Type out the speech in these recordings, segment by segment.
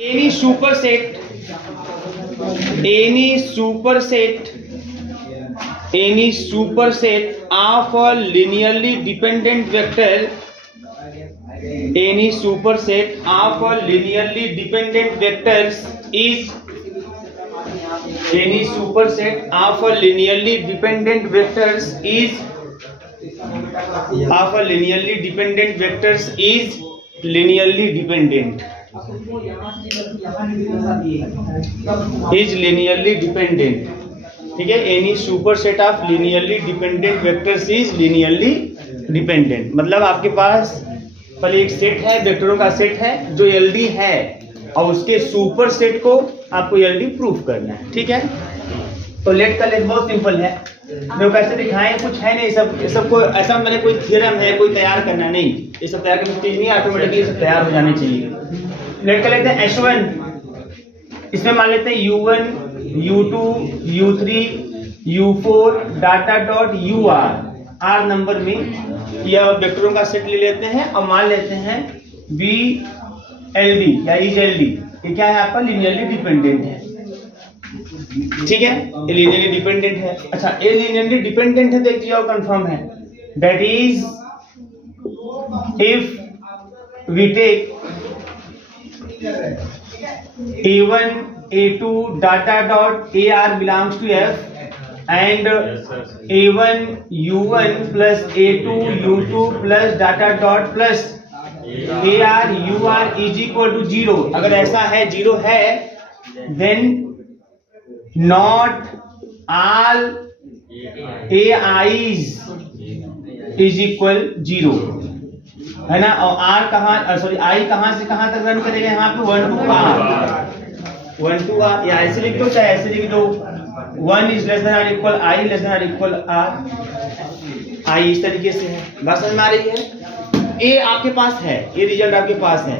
any superset of a linearly dependent vector is linearly dependent. ठीक है, any superset of linearly dependent vectors is linearly dependent. मतलब आपके पास पहले एक set है, वेक्टरों का सेट है जो एलडी है और उसके सुपरसेट को आपको एलडी प्रूफ करना है। ठीक है, तो लेट का लेट बहुत सिंपल है, देखो कैसे दिखाएं, कुछ है नहीं, सब को ऐसा मैंने कोई थ्योरम है कोई तैयार करना नहीं, ये सब तैयार करने की चीज नहीं, ऑटोमेटिकली ये सब तैयार हो जाने चाहिए। लेट का लेते हैं S1, इसमें मान लेते हैं U1 U2 U3 U4 data dot UR, R number में यह वेक्टरों का सेट ले लेते हैं और मान लेते हैं BLD या ELD, ये क्या है आपका लिनियरली डिपेंडेंट है। ठीक है, ये लिनियरली डिपेंडेंट है। अच्छा, ये लिनियरली डिपेंडेंट है तो एक चीज और कंफर्म है, that is if we take A1 A2 data dot AR belongs to F and A1 U1 plus A2 U2 plus data dot plus AR UR is equal to 0, अगर ऐसा है 0 है then not all AIs is equal 0 है ना। और R कहाँ, sorry I कहाँ से कहाँ तक रन करेगा यहाँ पे 1 to R, या ऐसे लिख दो चाहे ऐसे लिख दो, 1 is less than or equal I less than or equal R, I इस तरीके से है। बात समझ में आ रही है? ये आपके पास है, ये रिजल्ट आपके पास है,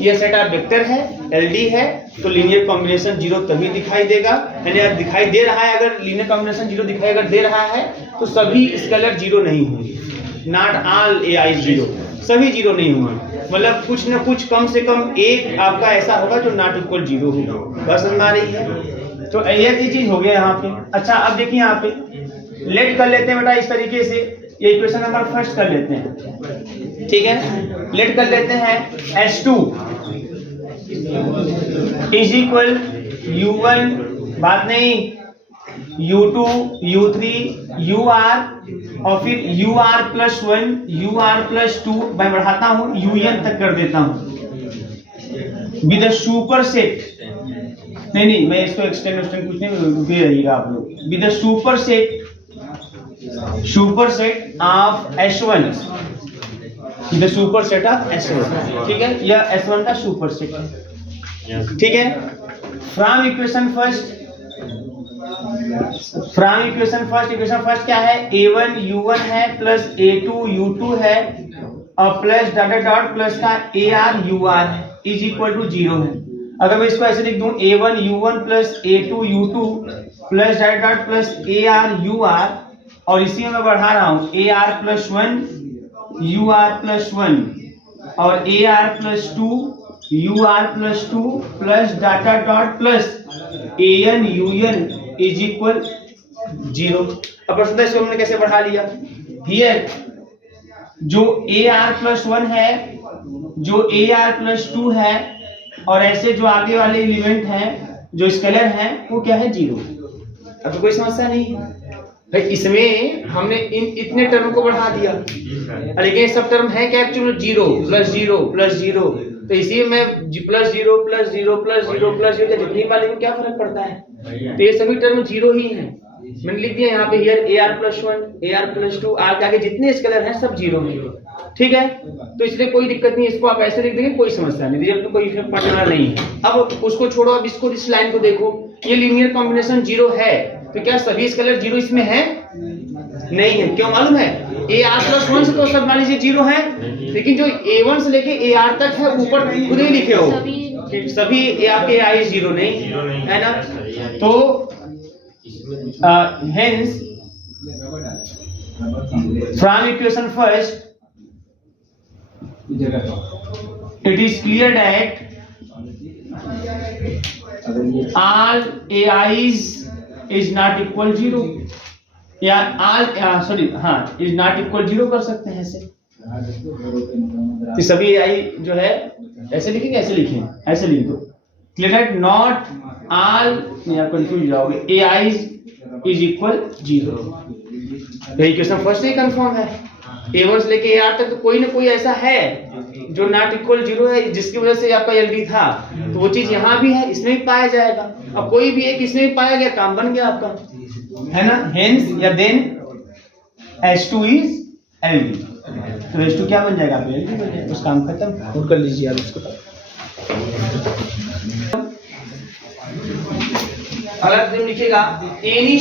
ये सेट ऑफ वेक्टर है, LD है, तो लीनियर कॉम्बिनेशन 0 तभी दिखाई देगा, यानी दिखाई दे रहा है, अगर लीनियर कॉम्बिनेशन 0 दिखाई अगर दे रहा है तो सभी स्केलर 0 नहीं होंगे, नॉट ऑल AI 0, सभी 0 नहीं होंगे, मतलब कुछ ना कुछ कम से कम एक आपका ऐसा होगा जो नॉट इक्वल 0 होगा। बस समझ आ रही है? तो ये चीज हो गया यहाँ पे। अच्छा, अब देखिए यहाँ पे लेट कर लेते हैं बेटा इस तरीके से, ये इक्वेशन नंबर फर्स्ट कर लेते हैं। ठीक है, लेट कर लेते हैं S2 इज इक्वल U1 बात नहीं U2 U3 UR और फिर UR प्लस 1 UR प्लस 2, मैं बढ़ाता हूं UN तक कर देता हूं विद सुपर सेट, नहीं मैं इसको एक्सटेंड कुछ नहीं दे रहिएगा आप लोग, with super set of S1, with super set of S1। ठीक है, यह S1 का सुपर सेट है। ठीक है, from equation first equation first क्या है, A1 U1 है प्लस A2 U2 है और प्लस डॉट डॉट प्लस का AR UR है इज इक्वल टू 0 है। अगर मैं इसको ऐसे लिख दूं A1 U1 plus A2 U2 plus dot dot plus AR UR, और इसी में मैं बढ़ा रहा हूं AR प्लस 1 UR प्लस 1 और AR plus 2 UR plus 2 plus data dot plus AN UN is equal 0। अब प्रश्न इसको हमने कैसे बढ़ा लिया, हियर जो AR प्लस 1 है, जो AR प्लस 2 है और ऐसे जो आगे वाले एलिमेंट हैं जो स्केलर हैं वो क्या है 0। अब तो कोई समस्या नहीं है भाई, इसमें हमने इन इतने टर्म को बढ़ा दिया, लेकिन सब टर्म है क्या एक्चुअली 0 प्लस 0 प्लस 0, तो इसी में प्लस 0 प्लस 0 प्लस 0 प्लस 0 जितनी वाले में क्या फर्क पड़ता है, तो ये सभी टर्म 0 ही हैं। मैंने लिख दिया यहाँ पे here AR plus 1 AR plus 2, आगे जितने स्केलर हैं सब 0 हैं। ठीक है, तो इसलिए कोई दिक्कत नहीं, इसको आप ऐसे लिख देंगे कोई समस्या नहीं, रिजल्ट में कोई इफेक्ट पड़ने वाला नहीं है। अब उसको छोड़ो, अब इसको इस लाइन को देखो, ये लीनियर कॉम्बिनेशन 0 है, तो क्या सभी स्केलर 0 इसमें है? नहीं है। क्यों मालूम है, AR प्लस 1 से तो सब मान लीजिए 0 है, लेकिन जो A1 से लेके AR तक है ऊपर खुद ही लिखे हो सभी आपके AI 0 नहीं है ना। तो hence from equation first it is clear that all ai's is not equal 0 या all सॉरी हाँ is not equal 0 कर सकते हैं ऐसे कि सभी ai जो है ऐसे लिखेंगे, ऐसे लिखें, ऐसे लिख दो क्लियर है। नॉट ऑल या कंफ्यूज जाओगे ai is equal 0। तो इक्वेशन फर्स्ट ही कंफर्म है। a1 से लेके ar तक तो कोई ना कोई ऐसा है जो नॉट इक्वल 0 है, जिसकी वजह से आपका एलडी था, तो वो चीज यहाँ भी है, इसमें भी पाया जाएगा। अब कोई भी एक इसमें भी पाया गया, काम बन गया आपका, है ना। हेंस या देन H2 इज एलडी, तो H2 क्या बन जाएगा, एलडी बन जाएगा। उस काम खत्म, नोट कर लीजिए यार उसको। अगर तुम लिखेगा any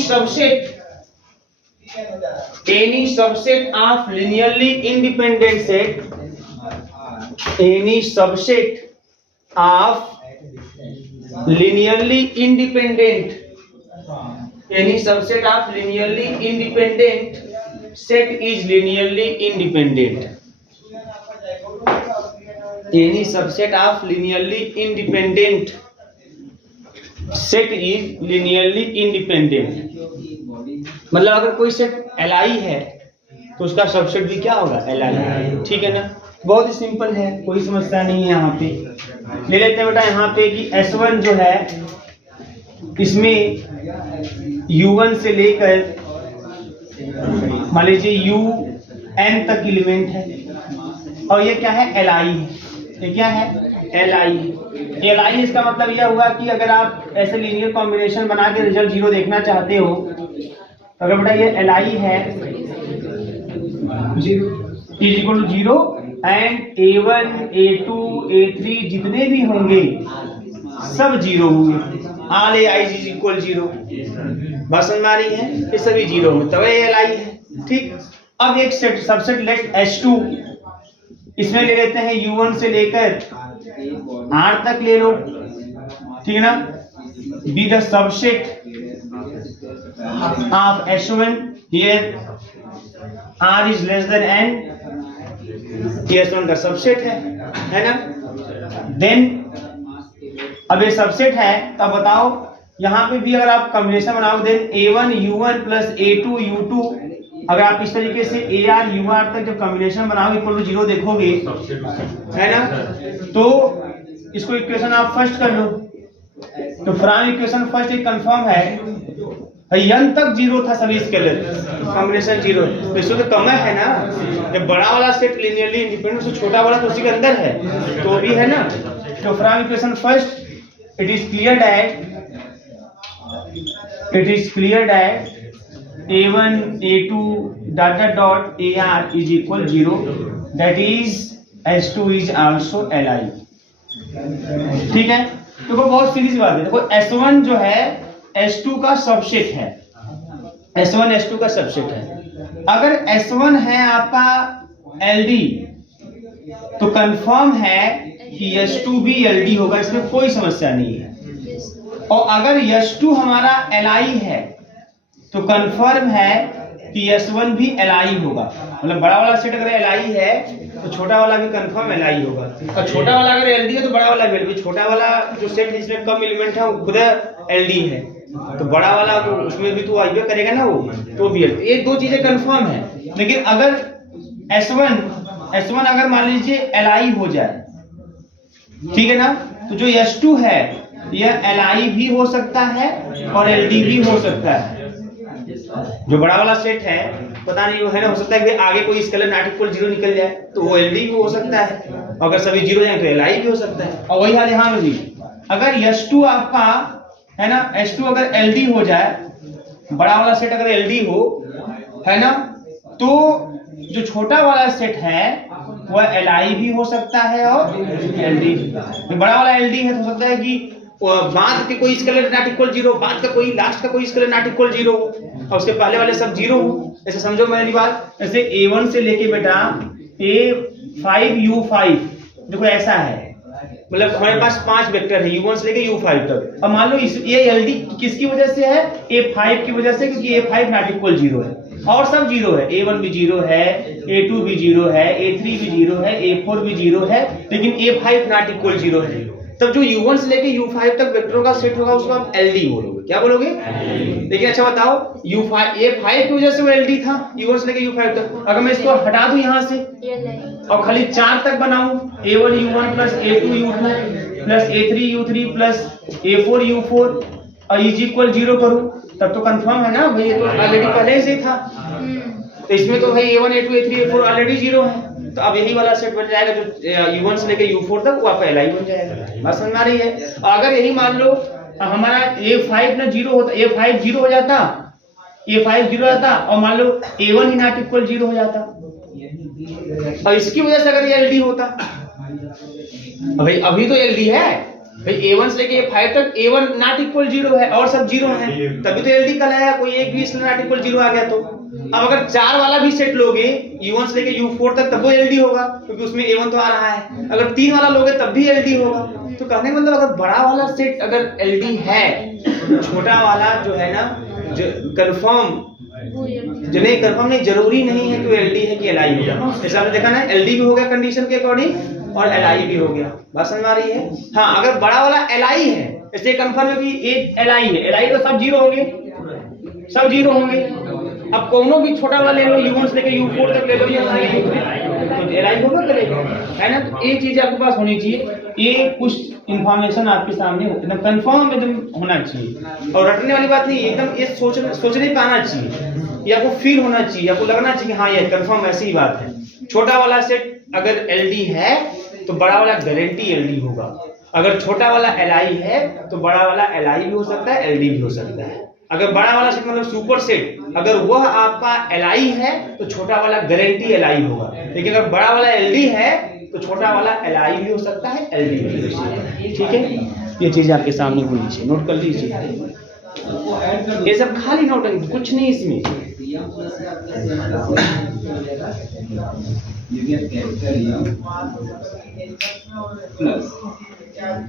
subset of linearly independent set, any subset of linearly independent set is linearly independent, any subset of linearly independent set is linearly independent। मतलब अगर कोई सेट Li है तो उसका सबसेट भी क्या होगा, Li, ठीक है ना। बहुत ही सिंपल है, कोई समस्या नहीं है। यहाँ पे ले लेते हैं बेटा यहाँ पे कि S1 जो है इसमें U1 से लेकर मान लीजिए UN तक एलिमेंट है, और ये क्या है, Li है। ये क्या है, Li। इसका मतलब यह हुआ कि अगर आप ऐसे लीनियर कॉम्बिनेशन बना के रिजल्ट 0 देखना चाहते हो, तो अगर बेटा ये Li है is equal to 0 and A1 A2 A3 जितने भी होंगे सब 0 होंगे। ऑल ai's इज इक्वल 0, बात समझ में आ रही है, ये सभी 0 होंगे, तब ये Li है, ठीक। अब एक सेट सबसेट लेट H2, इसमें ले लेते हैं U1 से लेकर R तक ले लो, ठीक है ना। Be the subset of H1 here R is less than N, S1 का सबसेट है ना। देन अब ये सबसेट है, तब बताओ यहाँ पे भी अगर आप कॉम्बिनेशन बनाओ, then A1 U1 plus A2 U2, अगर आप इस तरीके से AR UR तक जब कॉम्बिनेशन बनाओ इक्वल टू 0 देखोगे, है ना, तो इसको इक्वेशन आप फर्स्ट कर लो। तो फ्रॉम इक्वेशन फर्स्ट एक कंफर्म है, n तक 0 था सभी स्केलर, कॉम्बिनेशन 0, तो इससे तो कम है ना। जब बड़ा वाला सेट लिनियरली इंडिपेंडेंट, तो छोटा वाला तो उसी के अंदर है, तो भी है ना। तो from equation first it is clear that A1 A2 dot dot AR is equal 0, that is H2 is also Li, ठीक है। तो बहुत सीधी सी बात है, देखो S1 जो है S2 का सबसेट है, S1 S2 का सबसेट है। अगर S1 है आपका LD, तो कंफर्म है कि S2 भी LD होगा, इसमें कोई समस्या नहीं है। और अगर S2 हमारा Li है, तो कंफर्म है कि S1 भी Li होगा। मतलब बड़ा वाला सेट अगर Li है तो छोटा वाला भी कंफर्म Li होगा, और छोटा वाला अगर LD है तो बड़ा वाला भी। छोटा वाला जो सेट है जिसमें कम एलिमेंट है वो खुद LD है, तो बड़ा वाला तो उसमें भी तो आइए करेगा ना वो, तो भी LD। ये दो चीजें कंफर्म है। लेकिन अगर S1 अगर मान लीजिए Li हो जाए, ठीक है ना, तो जो S2 है यह Li भी हो सकता है और LD भी हो सकता है। जो बड़ा वाला सेट है पता नहीं वो है ना, हो सकता है कि आगे कोई स्केलर नॉट इक्वल 0 निकल जाए तो वो LD भी हो सकता है, अगर सभी 0 जाए तो Li भी हो सकता है। और वही हाल यहाँ में भी, अगर S2 आपका है ना, S2 अगर LD हो जाए, बड़ा वाला सेट अगर LD हो, है ना, तो जो छोटा वाला सेट है वह Li भी हो सकता है और LD। बड़ा वाला LD है तो हो सकता है कि बाद के कोई स्केलर नॉट इक्वल 0, बाद का कोई लास्ट का कोई स्केलर नॉट इक्वल 0 और उसके पहले वाले सब 0 हो। ऐसे समझो मेरी बात, ऐसे A1 से लेके बेटा A5 U5, देखो ऐसा है, मतलब हमारे पास 5 वेक्टर है U1 से लेके U5 तक। अब मान लो ये LD किसकी वजह से है, A5 की वजह से, क्योंकि A5 नॉट इक्वल 0 है और सब 0 है। A1 भी 0 है, A2 भी 0 है, A3 भी 0 है, A4 भी 0 है, लेकिन A5 नॉट इक्वल 0 है। तब जो U1 से लेके U5 तक वेक्टरों का सेट होगा उसको आप LD बोलोगे। क्या बोलोगे? लेकिन अच्छा बताओ, U5 ये 5 की वजह से वो LD था, U1 से लेके U5 तक। अगर मैं इसको हटा दूं यहाँ से और खाली 4 तक बनाऊं, A1 U1 plus A2 U2 plus A3 U3 plus A4 U4 और इज इक्वल 0 करूं, तब तो कंफर्म है ना भाई, ये तो ऑलरेडी पहले से ही था। तो इसमें तो भाई A1 A2 A3 A4 already 0 है, तो अब यही वाला सेट बन जाएगा जो U1 से लेके U4 तक, वो आपका LI बन जाएगा। बात समझ में आ रही है? अगर यही मान लो हमारा A5 ना 0 होता, A5 0 हो जाता, A5 0 हो जाता और मान लो A1 ही नॉट इक्वल 0 हो जाता, और इसकी वजह से अगर ये LD होता, भाई अभी तो LD है भाई, A1 से लेके A5 तक A1 नॉट इक्वल 0 है और सब 0 है, तभी तो LD कल है, कोई एक भी इसमें नॉट इक्वल 0 आ गया तो। अब अगर 4 वाला भी सेट लोगे U1 से लेके U4 तक, तब वो LD होगा क्योंकि उसमें A1 तो आ रहा है। अगर 3 वाला लोगे तब भी LD होगा। तो कहने का मतलब अगर बड़ा वाला सेट अगर LD है, छोटा वाला जो है ना, जो कंफर्म जो नहीं, कंफर्म नहीं, जरूरी नहीं है कि वो LD है कि LI होगा। जैसे आपने देखा ना, LD भी हो गया कंडीशन के अकॉर्डिंग और LI भी हो गया। बात समझ में आ रही है? हाँ, अगर बड़ा वाला LI है, इसलिए कंफर्म है कि एक LI है, LI तो सब 0 होंगे, सब 0 होंगे। अब कोनो भी छोटा वाला ले लो, U1 से लेके U4 तक ले लो, ये तो LI होगा करेगा, है ना? तो ये चीज आपके पास होनी चाहिए, ये कुछ इंफॉर्मेशन आपके सामने एकदम कंफर्म एकदम होना चाहिए, और रटने वाली बात नहीं, एकदम ये सोचने पे आना चाहिए, ये आपको फील होना चाहिए, आपको लगना चाहिए हाँ ये कंफर्म ऐसी ही बात है। छोटा वाला सेट अगर LD है तो बड़ा वाला गारंटी LD होगा, अगर छोटा वाला LI है तो बड़ा वाला LI भी हो सकता है, LD भी हो सकता है। अगर बड़ा वाला सेट मतलब सुपर सेट, अगर वह आपका LI है तो छोटा वाला गारंटी LI होगा, लेकिन अगर बड़ा वाला LD है तो छोटा वाला LI भी हो सकता है, LD भी हो सकता है। ठीक है, ये चीज आपके सामने होनी चाहिए, नोट कर लीजिए। ये सब खाली नोट, कुछ नहीं इसमें।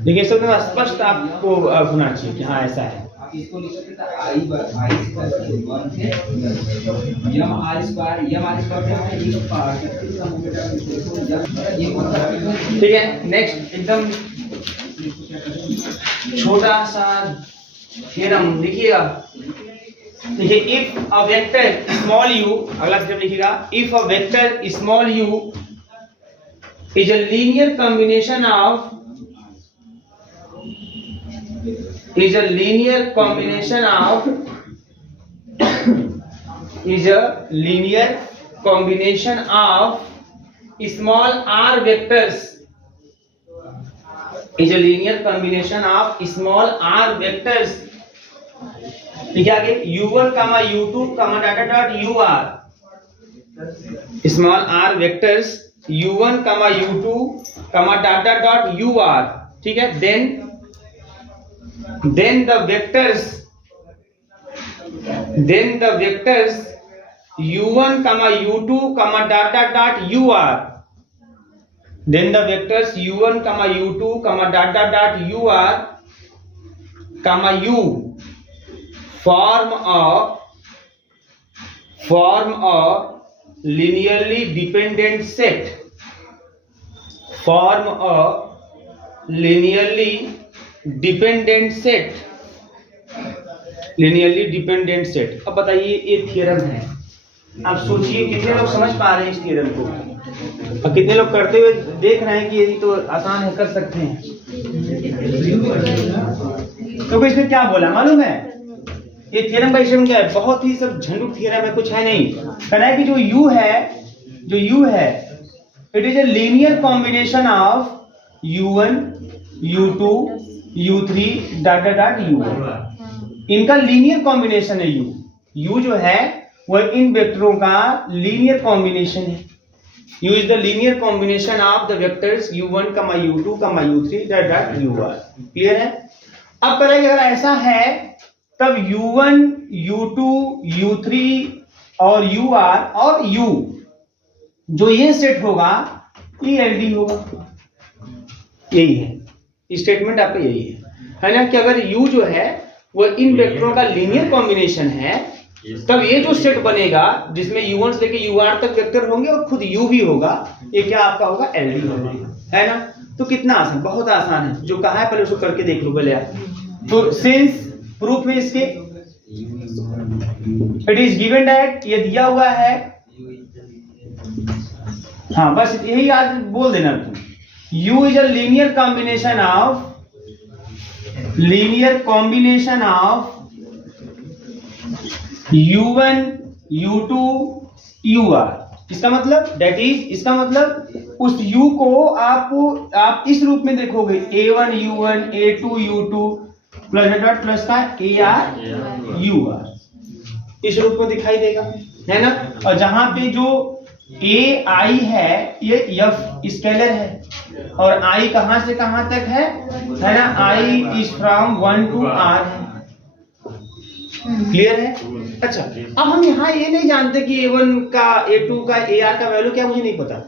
देखिए सब स्पष्ट आपको होना चाहिए कि हाँ ऐसा है। इसको लिख सकते हैं I स्क्वायर 1 है, यम r स्क्वायर है, ये पार्ट ठीक है। नेक्स्ट एकदम छोटा सा थ्योरम लिखिएगा। देखिए, if a vector small u, अगला स्टेप लिखिएगा, if a vector small u is a linear combination of is a linear combination of small r vectors, is a linear combination of small r vectors। ठीक है, आगे u1 u2 dot dot ur, small r vectors u1 u2 dot dot ur। ठीक है, then the vectors u1 u2 dot dot dot ur, then the vectors u1 u2 dot dot dot ur u form a linearly dependent set, form a linearly dependent set. अब बताइए, ये theorem है, आप सोचिए कितने लोग समझ पा रहे हैं इस थ्योरम को, और कितने लोग करते हुए देख रहे हैं कि ये तो आसान है, कर सकते हैं। तो इसमें क्या बोला मालूम है? ये थ्योरम का इस्म क्या है? बहुत ही सब झंडू थ्योरम है, कुछ है नहीं। कहना है कि जो u है it is a linear combination of u1 u2 u3 dot dot u1। इनका लीनियर कॉम्बिनेशन है u जो है वह इन वेक्टरों का लीनियर कॉम्बिनेशन है। u is the linear combination of the vectors u1 u2 u3 dot dot ur। Clear है? अब करेंगे, अगर ऐसा है तब u1 u2 u3 और ur और u जो ये सेट होगा ये LD होगा। यही है स्टेटमेंट आपका, यही है ना, कि अगर u जो है वो इन वेक्टरों का लीनियर कॉम्बिनेशन है, तब ये जो सेट बनेगा जिसमें u1 से लेके ur तक वेक्टर होंगे और खुद u भी होगा, ये क्या आपका होगा? LD होगा, है ना। तो कितना आसान, बहुत आसान है। जो कहा है पहले उसको करके देख लो पहले आप। तो सिंस प्रूफ में इसके इट इज गिवन दैट, ये दिया हुआ है, हाँ बस यही आज बोल देना तुम। U is a linear combination of U1 U2 UR। इसका मतलब दैट इज, इसका मतलब उस U को आप इस रूप में देखोगे, A1 U1 A2 U2 plus का AR UR, इस रूप में दिखाई देगा, है ना। और जहां पे जो AI है ये F स्केलर है, और I कहां से कहां तक है ना, I is from 1 to R है। क्लियर है? अच्छा, अब हम यहाँ ये नहीं जानते कि A1 का A2 का AR का वैल्यू क्या, मुझे नहीं पता।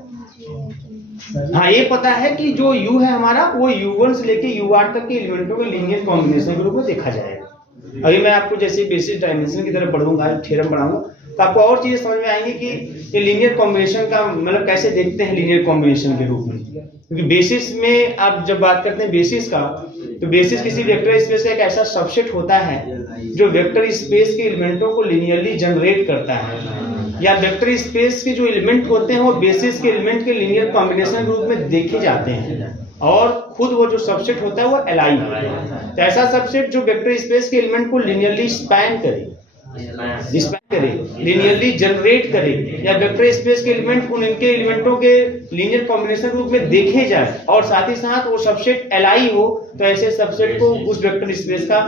हाँ ये पता है कि जो U है हमारा वो U1 से लेके UR तक के एलिमेंटों के लीनियर कॉम्बिनेशन के रूप में देखा जाएगा। अभी मैं आपको जैसे बेसिक डायमेंशन की तरह पढ़ूंगा, थ्योरम पढ़ाऊंगा, तो आपको और चीजें समझ में आएंगी कि ये लीनियर कॉम्बिनेशन का मतलब कैसे देखते हैं लीनियर कॉम्बिनेशन के रूप में। क्योंकि बेसिस में आप जब बात करते हैं बेसिस का, तो बेसिस किसी वेक्टर स्पेस का एक ऐसा सबसेट होता है जो वेक्टर स्पेस के एलिमेंटों को लीनियरली जनरेट करता है, या वेक्टर स्पेस के जो एलिमेंट होते हैं वो बेसिस के एलिमेंट के लीनियर कॉम्बिनेशन के रूप में देखे जाते हैं, और खुद वो जो सबसेट होता है वो एलाई है। तो ऐसा सबसेट जो वेक्टर स्पेस के एलिमेंट को लीनियरली स्पैन करे, लीनियरली जनरेट करे, या वेक्टर स्पेस के एलिमेंट उनके एलिमेंटों के लीनियर कॉम्बिनेशन के रूप में देखे जाए, और साथ ही साथ वो सबसेट एलाई हो, तो ऐसे सबसेट को उस वेक्टर स्पेस का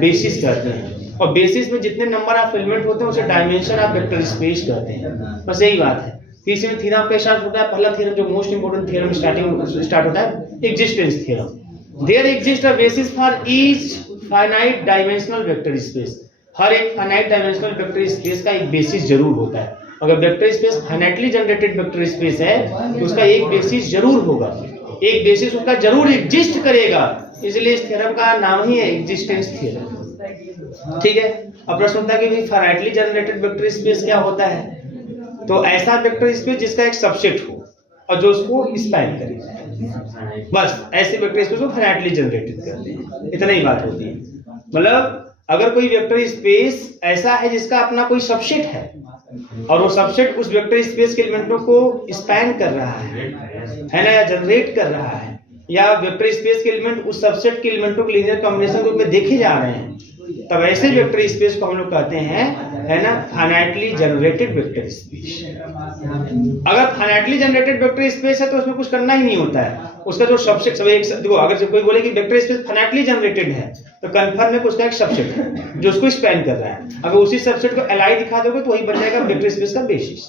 बेसिस कहते हैं। और बेसिस में जितने नंबर ऑफ एलिमेंट होते हैं उसे डायमेंशन ऑफ वेक्टर स्पेस कहते हैं। बस यही बात है। इसमें थ्योरम पे स्टार्ट होता है, पहला थ्योरम जो मोस्ट इंपोर्टेंट थ्योरम स्टार्ट होता है, existence theorem. There exist a basis for each finite dimensional vector space. हर एक फाइनाइट डायमेंशनल वेक्टर स्पेस का एक बेसिस जरूर होता है। अगर vector space finitely generated vector space है तो उसका एक बेसिस जरूर होगा, एक बेसिस उसका जरूर एग्जिस्ट करेगा, इसलिए इस थ्योरम का नाम ही है एक्जिस्टेंस थ्योरम। ठीक है। अब प्रश्न होता है कि फाइनाइटली जनरेटेड वेक्टर स्पेस क्या होता है? तो ऐसा वेक्टर स्पेस जिसका एक सबसेट हो और जो उसको स्पैन करे, बस ऐसे वेक्टर स्पेस को फाइनाइटली जनरेटेड करते हैं, इतना ही बात होती है। मतलब अगर कोई वेक्टर स्पेस ऐसा है जिसका अपना कोई सबसेट है और वो सबसेट उस वेक्टर स्पेस के एलिमेंटों को स्पैन कर रहा है ना, या जनरेट कर रहा है, या वेक्टर स्पेस के एलिमेंट उस सबसेट के एलिमेंटों के लीनियर कॉम्बिनेशन के रूप में देखे जा रहे हैं, तब ऐसे वेक्टर स्पेस को हम लोग कहते हैं, है ना, फाइनाइटली जनरेटेड वेक्टर स्पेस। अगर फाइनाइटली जनरेटेड वेक्टर स्पेस है तो उसमें कुछ करना ही नहीं होता है, उसका जो सबसेट सब एक देखो, अगर कोई बोले कि वेक्टर स्पेस फाइनाइटली जनरेटेड है तो कंफर्म है कि उसका एक सबसेट है जो उसको स्पैन कर रहा है। अगर उसी सबसेट को एलाई दिखा दोगे तो वही बन जाएगा वेक्टर स्पेस का बेसिस।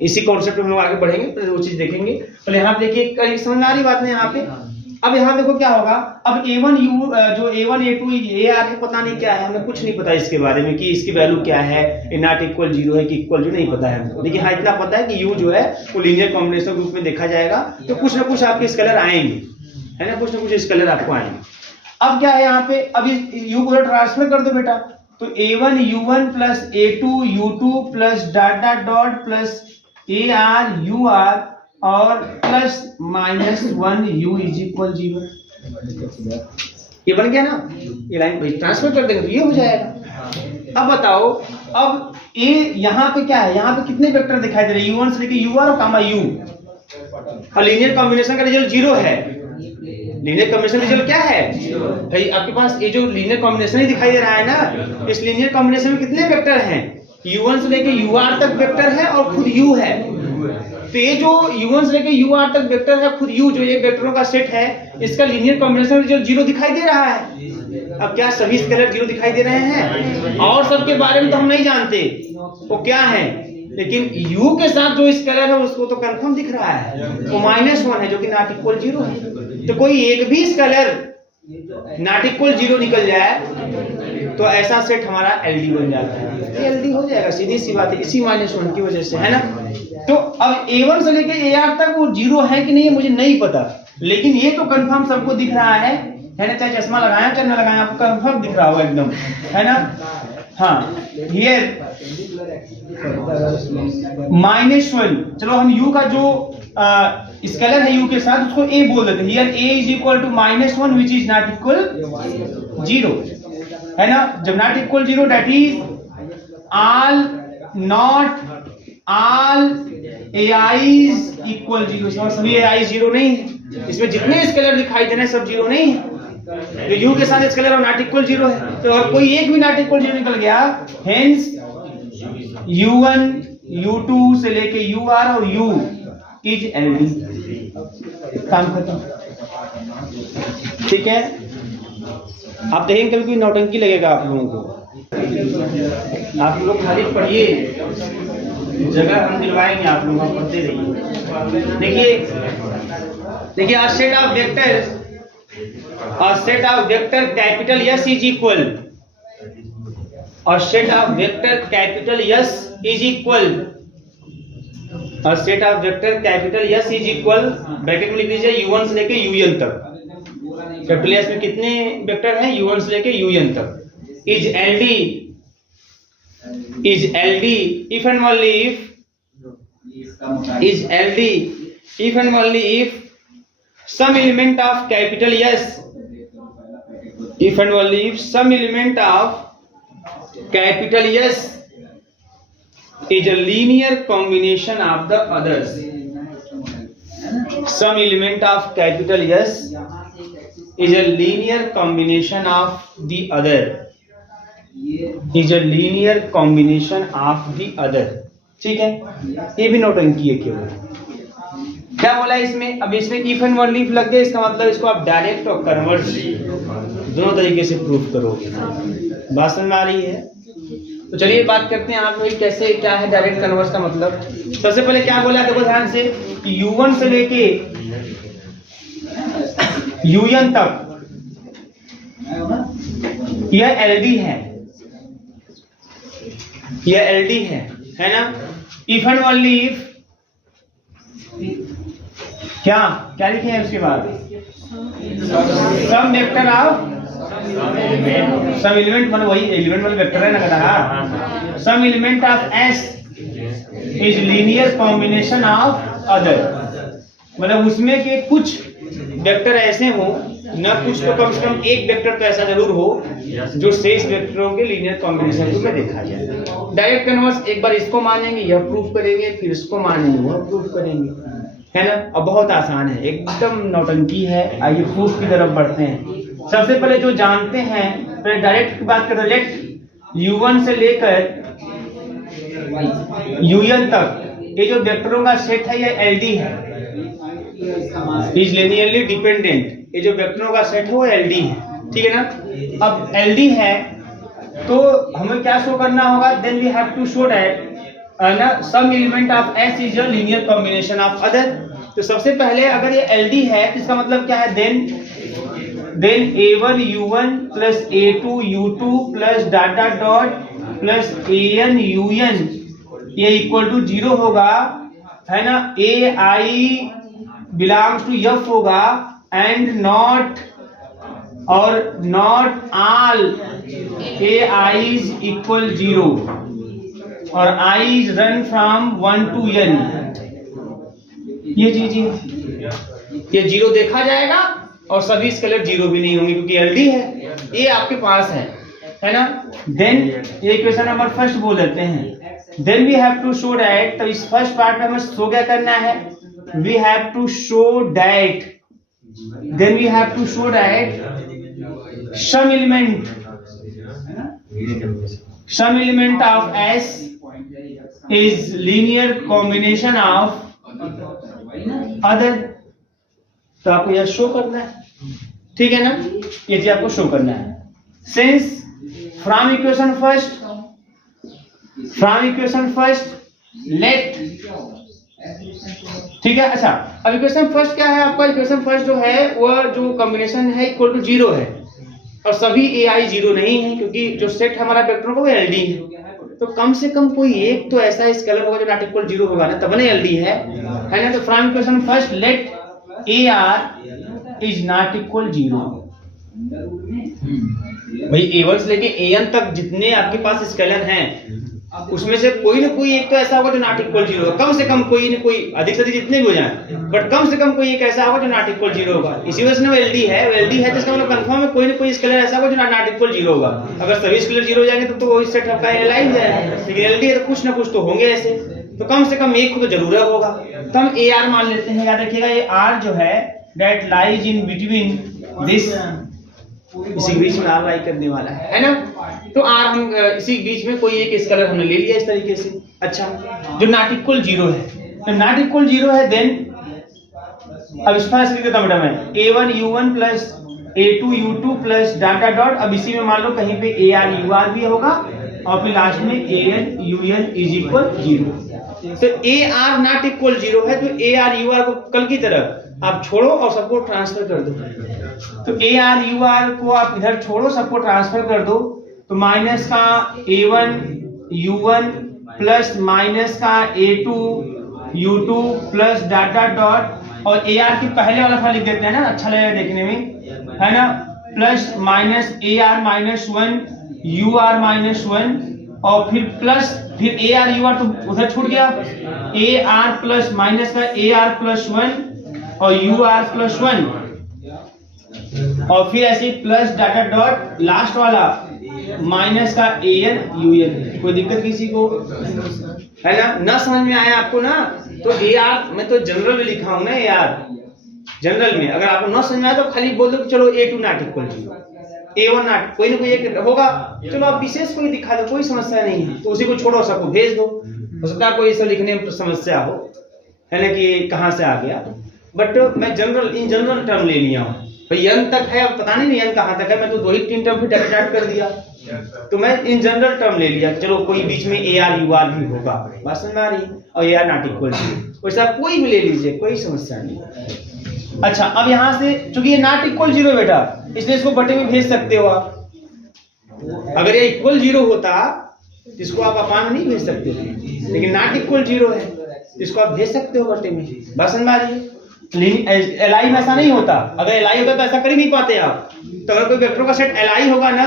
इसी कॉन्सेप्ट में हम लोग आगे बढ़ेंगे, फिर वो चीज देखेंगे। पहले यहाँ देखिए, समझ आ रही बात नहीं यहाँ पे। अब यहाँ देखो क्या होगा, अब A1 जो A1 A2 AR है, पता नहीं क्या है, हमें कुछ नहीं पता इसके बारे में कि इसकी वैल्यू क्या है, नॉट इक्वल 0 है कि इक्वल 0, नहीं पता है हमको। लेकिन हाँ इतना पता है कि U जो है वो लीनियर कॉम्बिनेशन के रूप में देखा जाएगा, तो कुछ ना कुछ आपके स्केलर आएंगे, है ना, कुछ ना कुछ स्केलर आपको आएंगे। अब क्या है यहाँ पे, अभी U को ट्रांसफर कर दो बेटा, तो A1 U1 plus A2 U2 plus dot dot dot plus AR UR और प्लस -1 U इज इक्वल 0। ये बन गया ना, ये लाइन भाई ट्रांसफर कर देंगे तो ये हो जाएगा। अब बताओ, अब ये यहाँ पे क्या है, यहाँ पे कितने वेक्टर दिखाई दे रहे हैं, U1 से लेके UR और कामा U, और लीनियर कॉम्बिनेशन का रिजल्ट 0 है। लीनियर कॉम्बिनेशन रिजल्ट क्या है भाई, आपके पास ये जो लीनियर कॉम्बिनेशन ही दिखाई दे रहा है ना, इस लीनियर कॉम्बिनेशन में कितने वेक्टर हैं, U1 से लेके UR तक वेक्टर है और खुद U है। तो ये जो U1 से लेके UR तक वेक्टर है, खुद U जो ये वेक्टरों का सेट है, इसका लीनियर कॉम्बिनेशन रिजल्ट 0 दिखाई दे रहा है। अब क्या सभी स्केलर 0 दिखाई दे रहे हैं? और सबके बारे में तो हम नहीं जानते वो क्या है, लेकिन U के साथ जो स्केलर है उसको तो कंफर्म दिख रहा है, वो -1 है जो कि नॉट इक्वल 0 है। तो कोई एक भी स्केलर नॉट इक्वल 0 निकल जाए तो ऐसा सेट हमारा LD बन जाता है, LD हो जाएगा, सीधी सी बात है, इसी -1 की वजह से, है ना। तो अब A1 से लेके AR तक वो 0 है कि नहीं मुझे नहीं पता, लेकिन ये तो कंफर्म सबको दिख रहा है ना, चाहे चश्मा लगाया चाहे ना लगाया, आपको कंफर्म दिख रहा होगा एकदम, है ना। हाँ ये -1, चलो हम U का जो स्केलर है u के साथ, उसको a बोल देते हैं। Here a is equal to -1 which is not equal 0, है ना। जब not equal 0 that is all ai's equal 0, और सभी ai 0 नहीं है। इसमें जितने स्केलर दिखाई दे रहे हैं सब 0 नहीं है। जो u के साथ स्केलर और नॉट इक्वल 0 है, तो अगर कोई एक भी नॉट इक्वल 0 निकल गया, हेंस u1 u2 से लेके ur और u इज एलडी, काम खत्म। ठीक है, आप देखेंगे कभी कोई नौटंकी लगेगा आप लोगों को, आप लोग खाली पढ़िए, जगह हम दिलवाएंगे आप लोगों को, पढ़ते रहिए। देखिए a set of vector capital S is equal, और set of vector capital S is equal, और set of vector capital S is equal, bracket में लिख दीजिए u1 से लेके un तक। कैपिटल S में कितने वेक्टर हैं? u1 से लेके un तक। Is LD if and only if some element of capital S, if and only if some element of capital S is a linear combination of the others. Some element of capital S is a linear combination of the other. Is a linear combination of the other. ठीक है, ये भी नौटंकी है केवल। क्या बोला इसमें? अब इसमें इफ एंड ओनली इफ लग गया, इसका मतलब इसको आप डायरेक्ट और कन्वर्ट दोनों तरीके से प्रूफ करोगे। बात समझ में आ रही है? तो चलिए बात करते हैं आप लोग कैसे, क्या है डायरेक्ट कन्वर्ट का मतलब। सबसे पहले क्या बोला, देखो ध्यान से, u1 से लेके un तक यह एलडी है, यह एलडी है ना। इफ एंड ओनली इफ क्या क्या लिखे हैं उसके बाद, some vector of some element, मतलब वही एलिमेंट वाला वेक्टर है ना कहा, some element of S is linear combination of other, मतलब उसमें के कुछ वेक्टर ऐसे हो ना, कुछ तो कम से कम एक वेक्टर तो ऐसा जरूर हो जो शेष वेक्टरों के लीनियर कॉम्बिनेशन को में देखा जाए। डायरेक्ट कन्वर्स एक बार इसको मानेंगे, यह प्रूफ करेंगे, फिर इसको मानेंगे, वह प्रूफ करेंगे, है ना। और बहुत आसान है, एकदम नौटंकी है। आइए प्रूफ की तरफ बढ़ते हैं। सबसे पहले जो जानते हैं, पहले डायरेक्ट की बात करें, लेट u1 से लेकर un तक ये जो वेक्टरों का सेट है, ये LD है, इज लीनियरली डिपेंडेंट। ये जो वेक्टरों का सेट है वो LD है, ठीक है ना। अब LD है तो हमें क्या शो करना होगा, then we have to show that ना some element of S is a linear combination of other. तो सबसे पहले अगर ये LD है तो इसका मतलब क्या है, then A1 U1 plus A2 U2 plus dot dot dot plus AN UN ये इक्वल टू 0 होगा, है ना। AI बिलोंग्स टू F होगा, and not all AI's equal 0, और I's run from 1 to n। ये ये 0 देखा जाएगा और सभी स्केलर 0 भी नहीं होंगे क्योंकि LD है, ये आपके पास है ना। देन ये इक्वेशन नंबर फर्स्ट बोल देते हैं। Then we have to show that, तो इस फर्स्ट पार्ट में हमें शो क्या करना है, we have to show that, then we have to show that some element of S is linear combination of other। तो आपको यह शो करना है, ठीक है ना, ये चीज आपको शो करना है। Since from equation first let, ठीक है। अच्छा, अब इक्वेशन फर्स्ट क्या है आपका, इक्वेशन फर्स्ट जो है वह जो कॉम्बिनेशन है इक्वल टू 0 है, और सभी AI 0 नहीं है क्योंकि जो सेट हमारा वेक्टरों का वो LD है। तो कम से कम कोई एक तो ऐसा स्केलर होगा जो नॉट इक्वल 0 होगा ना, तब ना LD है ना। तो from equation first let AR is not equal 0। भाई A1 से लेके AN तक जितने आपके पास स्केलर हैं उसमें से कोई ना कोई एक तो ऐसा होगा जो नॉट इक्वल जीरो होगा, कम से कम कोई ना कोई, अधिक से अधिक जितने भी हो जाए, बट कम से कम कोई एक ऐसा होगा जो नॉट इक्वल जीरो होगा। इसी वजह से वो एलडी है, एलडी है तो इसका मतलब कंफर्म है कोई ना कोई स्केलर ऐसा होगा जो नॉट इक्वल जीरो होगा। अगर सभी स्केलर जीरो हो जाएंगे तो वो इस सेट का एलाइन जाएगा, लेकिन एलडी है तो कुछ ना कुछ तो होंगे ऐसे, तो कम से कम एक को तो जरूर होगा। तो हम ए आर मान लेते हैं। याद रखिएगा ये आर जो है that lies in between this, इसी बीच में आर लाई करने वाला है ना। तो आर हम इसी बीच में कोई एक स्केलर हमने ले लिया इस तरीके से। अच्छा, जो नॉट इक्वल जीरो है, तो नॉट इक्वल जीरो है देन अब इसका टर्म है a1 u1 plus a2 u2 plus data dot. अब इसी में मान लो कहीं पे a r u r भी होगा और फिर लास्ट में a n u n is equal zero. तो a r not equal zero है तो a r u r को कल की तरह आप छोड़ो और सबको ट्रांसफर कर दो। तो a r u r को आप इधर छोड़ो, सबको ट्रांसफर कर दो, तो माइनस का a1 u1 प्लस माइनस का a2 u2 plus data dot और ए आर की पहले वाला फल लिख देते हैं ना, अच्छा लगेगा देखने में, है ना, plus minus A R minus one U R minus one और फिर प्लस फिर ए आर यू आर तो उधर छूट गया, ए आर प्लस माइनस का ए आर प्लस वन और यू आर प्लस वन और फिर ऐसे प्लस डाटा डॉट लास्ट वाला माइनस का ए एन यू एन। कोई दिक्कत किसी को है ना समझ में आया आपको ना? तो ए आर मैं तो जनरल में लिखा हूं ना, ए आर जनरल में। अगर आपको न समझ में आया तो खाली बोल दो कि चलो A two not equal zero, A one not, कोई ना कोई एक होगा, चलो आप विशेष कोई दिखा दो, कोई समस्या नहीं है, तो उसी को छोड़ो सबको भेज दो। हो सकता है कोई इसे लिखने में समस्या हो, है ना, कि कहां से आ गया, बट मैं जनरल इन जनरल टर्म ले लिया हूं भाई। एन तक है, अब पता नहीं एन कहां तक है, मैं तो दो ही तीन टर्म फिर डाटा कर दिया, तो मैं इन जनरल टर्म ले लिया। चलो कोई बीच में ए आर यू आर भी होगा, बात समझ में आ रही, और A R not equal zero, वैसा कोई भी ले लीजिए, कोई समस्या नहीं। अच्छा, अब यहां से चूंकि ये नॉट इक्वल जीरो बेटा, इसलिए इसको बटे में भेज सकते हो आप। अगर ये इक्वल जीरो होता इसको आप अपान नहीं भेज सकते थे, लेकिन नॉट इक्वल जीरो है इसको आप भेज सकते हो बटे में, बात समझ में आ रही है। एलआई में ऐसा नहीं होता, अगर एलआई होता तो ऐसा कर ही नहीं पाते आप। तो अगर कोई वेक्टर का सेट एलआई होगा ना,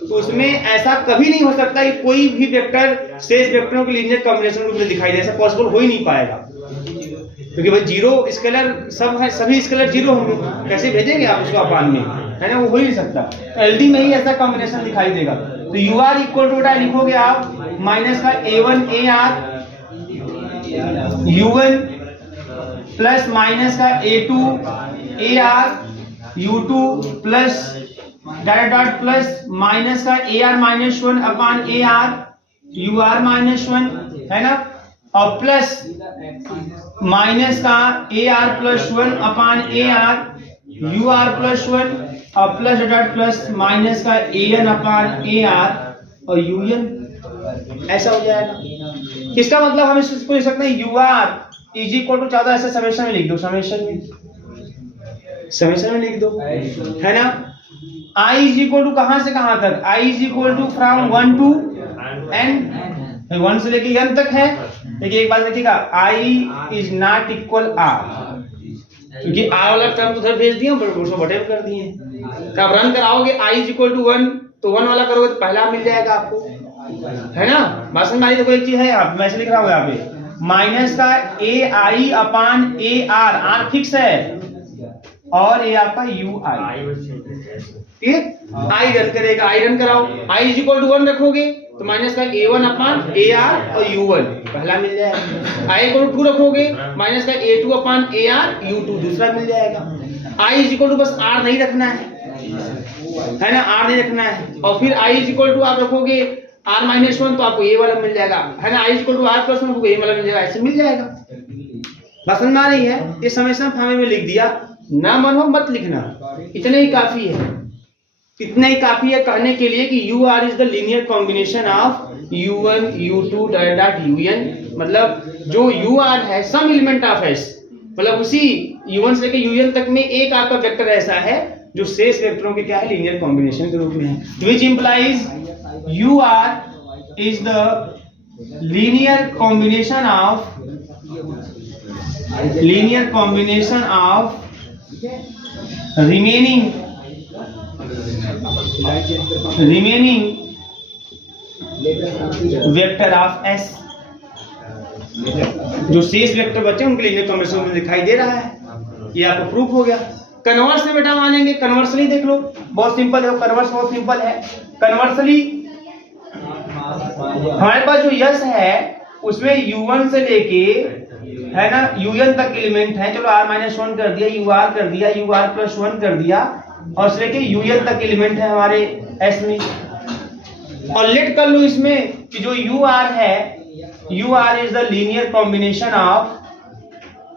तो उसमें ऐसा कभी नहीं हो सकता कि कोई भी वेक्टर शेष वेक्टरों के लीनियर कॉम्बिनेशन रूप में दिखाई दे, ऐसा पॉसिबल हो ही नहीं पाएगा, क्योंकि भाई जीरो स्केलर सब है, सभी स्केलर जीरो होंगे, कैसे भेजेंगे आप उसको अपान में, है ना, वो हो ही नहीं सकता। एलडी में ही ऐसा कॉम्बिनेशन दिखाई देगा। तो यू आर इक्वल टू लिखोगे आप माइनस का A one A R U one plus minus का a2 AR U2 plus data dot plus minus का AR minus one upon AR UR minus one, है ना, और प्लस माइनस का AR plus one upon AR UR plus one और plus dot plus minus का AN upon AR और UN। ऐसा हो जाएगा। इसका मतलब हम इसको लिख सकते हैं UR इज इक्वल टू 14, ऐसे समेशन में लिख दो, समेशन में लिख दो, है ना। I इज इक्वल टू कहां से कहां तक, I is equal to from 1 to n, 1 से लेके n तक है। देखिए एक बात देखिएगा, I is not equal R, क्योंकि R वाला टर्म तो उधर भेज दिया, उसको बटे कर दिए। तो आप रन कराओगे I इज इक्वल टू 1, तो 1 वाला करोगे तो पहला मिल जाएगा आपको, है ना। बात समझ में आ रही? देखो एक चीज है, आप मैं ऐसे लिख रहा हूं यहाँ पे माइनस का ए आई अपान ए आर, आर फिक्स है, और ये आपका यू आई, ठीक, आई रन करेगा, आई रन कराओ, आई इज इक्वल टू 1 रखोगे तो माइनस का A one upon A are और यू वन पहला मिल जाएगा। आई इक्वल टू 2 रखोगे माइनस का A two upon A R U two दूसरा मिल जाएगा। आई इज इक्वल टू बस आर नहीं रखना है ना, आर नहीं रखना है, और फिर आई इज इक्वल टू आप रखोगे आर माइनस वन तो आपको ये वाला मिल जाएगा, है ना, I equal to R plus one आपको ये वाला मिल जाएगा, ऐसे मिल जाएगा। बात समझ में आ रही है? ये समेशन फॉर्म में लिख दिया, ना मन हो मत लिखना, इतना ही काफी है, इतना ही काफी है कहने के लिए कि U R is the linear combination of u1 u2 dot un, मतलब जो यू आर है सम एलिमेंट ऑफ s, मतलब उसी u1 से लेकर un तक में एक आपका वेक्टर ऐसा है जो शेष वेक्टरों के क्या है, लीनियर कॉम्बिनेशन के रूप में है, which implies UR is the linear combination of remaining vector of S. जो शेष वेक्टर बचे उनके लीनियर कॉम्बिनेशन में दिखाई दे रहा है। ये आपको प्रूफ हो गया। कन्वर्स में बेटा मानेंगे, कन्वर्सली देख लो, बहुत सिंपल है, कन्वर्स बहुत सिंपल है। कन्वर्सली हमारे पास जो यस है उसमें u1 से लेके है ना un तक एलिमेंट है। चलो r-1 कर दिया, ur कर दिया, ur+1 कर दिया, और से लेके un तक एलिमेंट है हमारे s में। और लेट कर लो इसमें कि जो ur है, ur is the linear combination of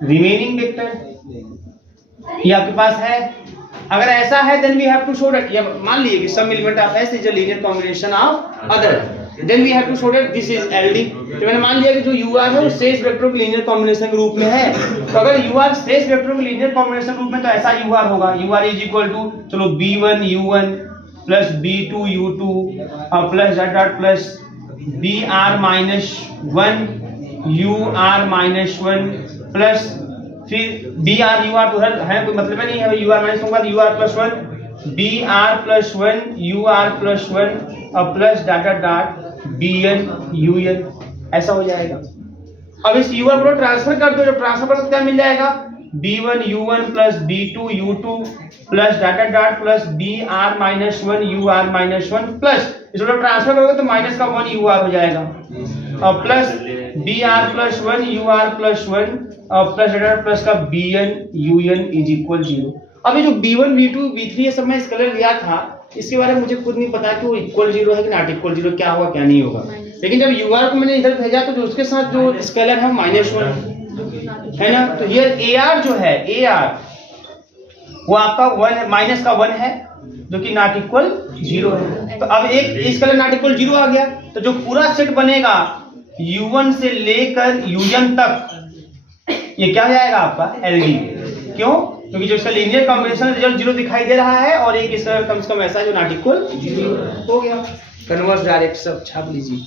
remaining vector. ये आपके पास है। अगर ऐसा है then we have to show that, या मान लीजिए कि some element of s is a linear combination of other, then we have to show that this is LD। तो मैंने मान लिया कि जो ur है वो शेष वेक्टरों के लीनियर कॉम्बिनेशन के रूप में है। तो अगर ur शेष वेक्टरों के लीनियर कॉम्बिनेशन रूप में, तो ऐसा ur होगा, ur इज इक्वल टू चलो b1 u1 plus b2 u2 और plus dot dot plus br-1 ur-1 plus फिर br ur तो है, कोई मतलब नहीं है, ur-1 ur+1 br+1 ur+1 और plus dot dot dot bn un, ऐसा हो जाएगा। अब इस ur को ट्रांसफर कर दो, जब ट्रांसफर करो तो क्या मिल जाएगा, b1 u1 plus b2 u2 plus dot dot dot plus br-1 ur-1 plus इसको ट्रांसफर करोगे तो माइनस का 1 ur हो जाएगा, और प्लस br+1 ur+1 और प्लस डॉट प्लस का bn un इज इक्वल 0। अब ये जो b1 b2 b3 ये सब मैं स्केलर लिया था, इसके बारे में मुझे खुद नहीं पता कि वो इक्वल 0 है कि नॉट इक्वल 0, क्या होगा क्या नहीं होगा। लेकिन जब ur को मैंने इधर भेजा तो जो उसके साथ जो स्केलर है -1 है ना, तो ये ar जो है, ar वो आपका 1 माइनस का 1 है जो कि नॉट इक्वल 0 है। तो अब एक स्केलर नॉट इक्वल 0 आ गया, तो जो पूरा सेट बनेगा u1 से लेकर un तक, ये क्या हो जाएगा आपका LD। क्यों? क्योंकि जो इसका लीनियर कॉम्बिनेशन रिजल्ट 0 दिखाई दे रहा है, और एक इसका कम से कम ऐसा जो नॉट इक्वल 0 हो गया। कन्वर्स डायरेक्ट सब छाप लीजिए।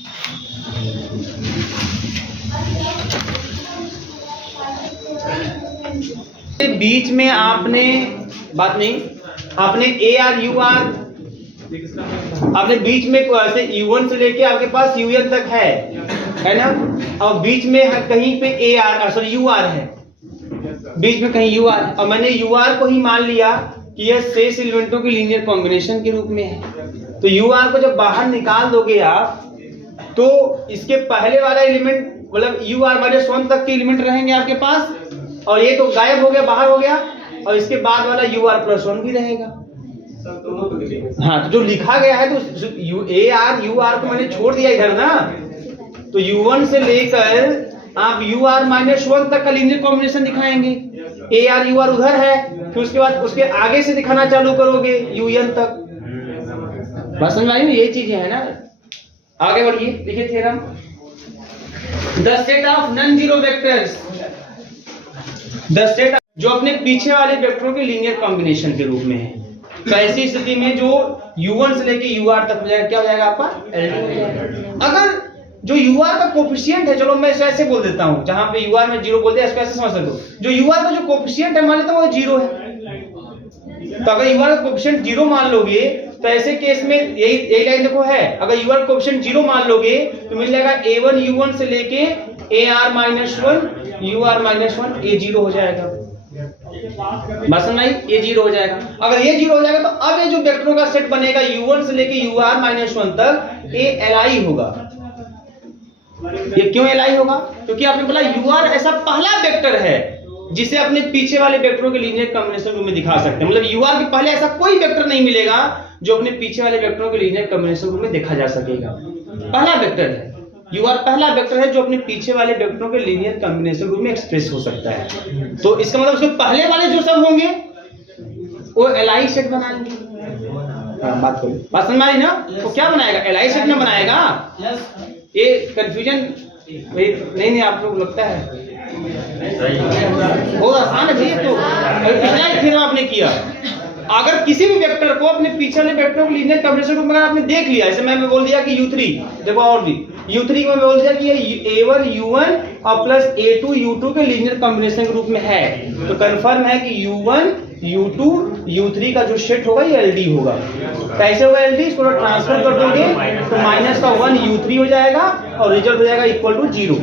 बीच में आपने बात नहीं, आपने AR UR आपने बीच में ऐसे U1 से लेके आपके पास UN तक है ना, और बीच में कहीं पे AR सॉरी UR है, बीच में कहीं UR है, और मैंने UR को ही मान लिया कि यह शेष एलिमेंटों के लीनियर कॉम्बिनेशन के रूप में है। तो UR को जब बाहर निकाल दोगे आप, तो इसके पहले वाला एलिमेंट मतलब ur-1 तक के एलिमेंट रहेंगे आपके पास, और ये तो गायब हो गया, बाहर हो गया, और इसके बाद वाला ur+1 भी रहेगा। हाँ, तो जो लिखा गया है तो AR UR को मैंने छोड़ दिया इधर ना, तो U1 से लेकर आप ur-1 तक का लीनियर कॉम्बिनेशन दिखाएंगे। AR UR उधर है, फिर उसके बाद उसके आगे से दिखाना चालू करोगे UN तक। बात समझ आई ना, ये चीजें है ना। आगे बढ़िए, देखिए theorem, the set of non zero vectors, the set जो अपने पीछे वाले वेक्टरों के लीनियर कॉम्बिनेशन के रूप में है। तो ऐसी स्थिति में जो U1 से लेके UR तक हो जाएगा, क्या हो जाएगा आपका LD हो जाएगा। अगर जो UR का कोफिशिएंट है, चलो मैं इसे ऐसे बोल देता हूं, जहां पे UR में 0 बोल दिया, इसको ऐसे समझ सकते हो, जो UR का जो कोफिशिएंट है मान लेता हूं वो 0 है। तो अगर UR का कोफिशिएंट 0 मान लोगे, तो ऐसे केस में यही लाइन देखो है, अगर UR का कोफिशिएंट 0 मान लोगे तो मिल जाएगा A1 U1 से लेके AR-1 UR-1 ये 0 हो जाएगा। बात समझ आई, ये 0 हो जाएगा। अगर ये 0 हो जाएगा तो अब ये जो वेक्टरों का सेट बनेगा U1 से लेके UR-1 तक, ये Li होगा। ये क्यों Li होगा? क्योंकि आपने बोला UR ऐसा पहला वेक्टर है जिसे अपने पीछे वाले वेक्टरों के लीनियर कॉम्बिनेशन में दिखा सकते हैं। मतलब UR के पहले ऐसा कोई वेक्टर नहीं मिलेगा जो अपने पीछे वाले वेक्टरों के लीनियर कॉम्बिनेशन में देखा जा सकेगा। पहला वेक्टर है UR, पहला वेक्टर है जो अपने पीछे वाले वेक्टरों के लीनियर कॉम्बिनेशन रूप में एक्सप्रेस हो सकता है। तो इसका मतलब उसके पहले वाले जो सब होंगे वो Li सेट बनाएंगे। बात करो, बात समझ आई ना। तो क्या बनाएगा, Li सेट में बनाएगा। ये कंफ्यूजन नहीं आप लोग लगता है बहुत आसान है भैया। तो पिछला थ्योरम आपने किया, अगर किसी भी वेक्टर को अपने पीछे वाले वेक्टर को लीनियर कॉम्बिनेशन रूप में आपने देख लिया, जैसे मैं बोल दिया कि U3, देखो और भी U3 को मैं बोल दिया कि ये A1 U1 और प्लस A2 U2 के लीनियर कॉम्बिनेशन के रूप में है, तो कंफर्म है कि U1 U2 U3 का जो सेट होगा ये LD होगा। कैसे होगा LD? इसको ट्रांसफर कर दोगे तो -1 U3 हो जाएगा और रिजल्ट हो जाएगा इक्वल टू 0।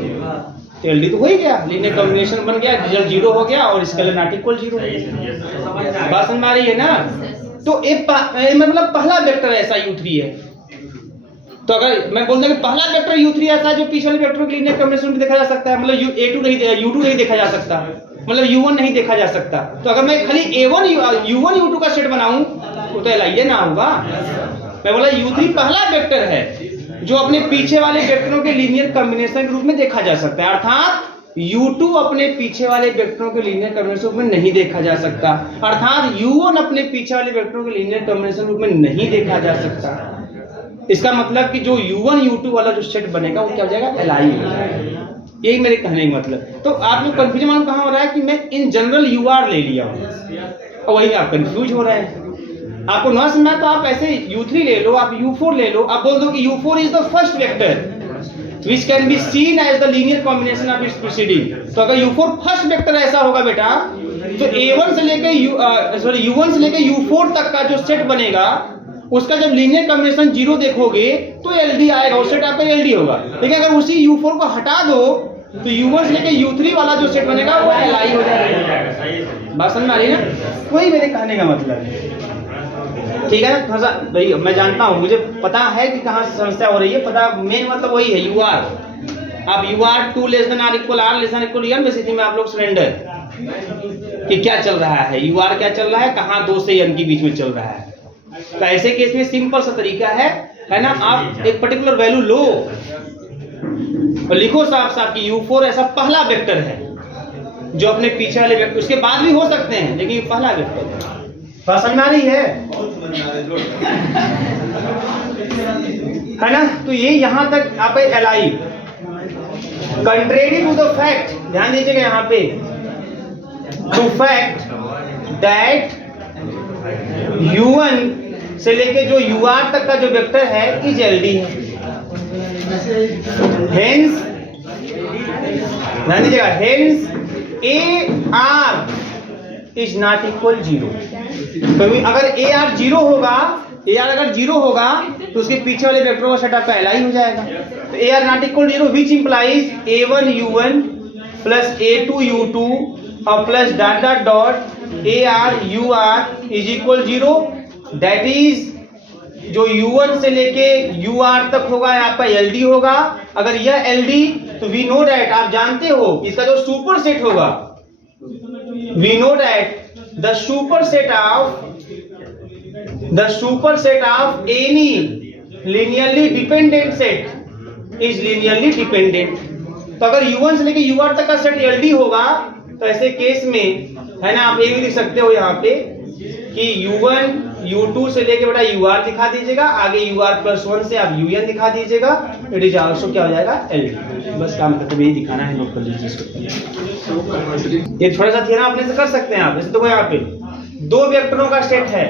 तो LD तो हो ही गया, लीनियर कॉम्बिनेशन बन गया, रिजल्ट 0 हो गया और स्केलर नॉट इक्वल 0। बात समझ में आ रही है ना? तो एक मतलब पहला वेक्टर ऐसा U3 है। तो अगर मैं बोलता हूं कि पहला वेक्टर U3 ऐसा है जो पीछे वाले वेक्टर के लीनियर कॉम्बिनेशन में देखा जा सकता है, मतलब U2 नहीं देखा जा सकता, मतलब U1 नहीं देखा जा सकता। तो अगर मैं खाली A1 U1 U2 का सेट बनाऊं तो LI ना होगा। मैं बोला U3 पहला वेक्टर है जो अपने पीछे वाले वेक्टरों के लीनियर कॉम्बिनेशन के रूप में देखा जा सकता है, अर्थात U2 अपने पीछे वाले वेक्टरों के लीनियर कॉम्बिनेशन रूप में नहीं देखा जा सकता, अर्थात U1 अपने पीछे वाले वेक्टरों के लीनियर कॉम्बिनेशन रूप में नहीं देखा जा सकता। इसका मतलब कि जो U1 U2 वाला जो सेट बनेगा वो क्या हो जाएगा? LI हो जाएगा। यही मेरे कहने का मतलब। तो आप लोग कंफ्यूजन मालूम कहाँ हो रहा है कि मैं इन जनरल UR ले लिया हूँ और वही आप कंफ्यूज हो रहे हैं। आपको ना समझ तो आप ऐसे U3 ले लो, आप U4 ले लो, आप बोल दो कि U4 is the first vector which can be seen as the linear combination of its preceding। तो अगर U4 फर्स्ट वेक्टर ऐसा होगा बेटा, तो A1 से लेके U1 से लेके U4 तक का जो सेट बनेगा उसका जब लीनियर कॉम्बिनेशन 0 देखोगे तो LD आएगा, उस सेट आपका LD होगा। लेकिन अगर उसी U4 को हटा दो तो U1 से लेके U3 वाला जो सेट बनेगा वो LI हो जाएगा। बात समझ में आ रही है ना? वही मेरे कहने का मतलब है, ठीक है ना? थोड़ा सा भाई मैं जानता हूँ, मुझे पता है कि कहाँ समस्या हो रही है, पता मेन मतलब वही है UR। अब UR 2 ≤ R ≤ N में स्थिति में आप लोग सरेंडर कि क्या चल रहा है, UR क्या चल रहा है, कहाँ 2 से N के बीच में चल रहा है। तो ऐसे केस में सिंपल सा तरीका है ना, आप एक पर्टिकुलर वैल्यू लो और लिखो साफ साफ कि U4 ऐसा पहला वेक्टर है जो अपने पीछे वाले वेक्टर, उसके बाद भी हो सकते हैं लेकिन ये पहला वेक्टर है। समझ में आ रही है ना? तो ये यहां तक आप LI। Contrary to the fact, ध्यान दीजिएगा यहाँ पे, टू फैक्ट दैट U1 से लेके जो UR तक का जो वेक्टर है इज LD है। हेंस ध्यान दीजिएगा, hence AR is not equal 0। तो अगर AR 0 होगा, AR अगर 0 होगा तो उसके पीछे वाले वेक्टरों का सेट आपका LI हो जाएगा। तो AR not equal 0 which implies A1 U1 plus A2 U2 और plus dot dot dot AR UR is equal 0। That is जो U1 से लेके UR तक होगा आपका LD होगा। अगर यह LD तो वी नो दैट, आप जानते हो इसका जो सुपर सेट होगा, we know that the superset of any linearly dependent set is linearly dependent. तो अगर U1 से लेके UR तक का सेट LD होगा तो ऐसे केस में है ना, आप ये भी लिख सकते हो यहाँ पे कि U1 U2 से लेके बेटा UR दिखा दीजिएगा, आगे UR + 1 से आप UN दिखा दीजिएगा, इट इज आल्सो क्या हो जाएगा LD। बस काम मतलब यही दिखाना है, नोट कर लीजिए इसको। ये थोड़ा सा थ्योरम अपने से कर सकते हैं आप। जैसे तो यहाँ पे 2 वेक्टरों का सेट है,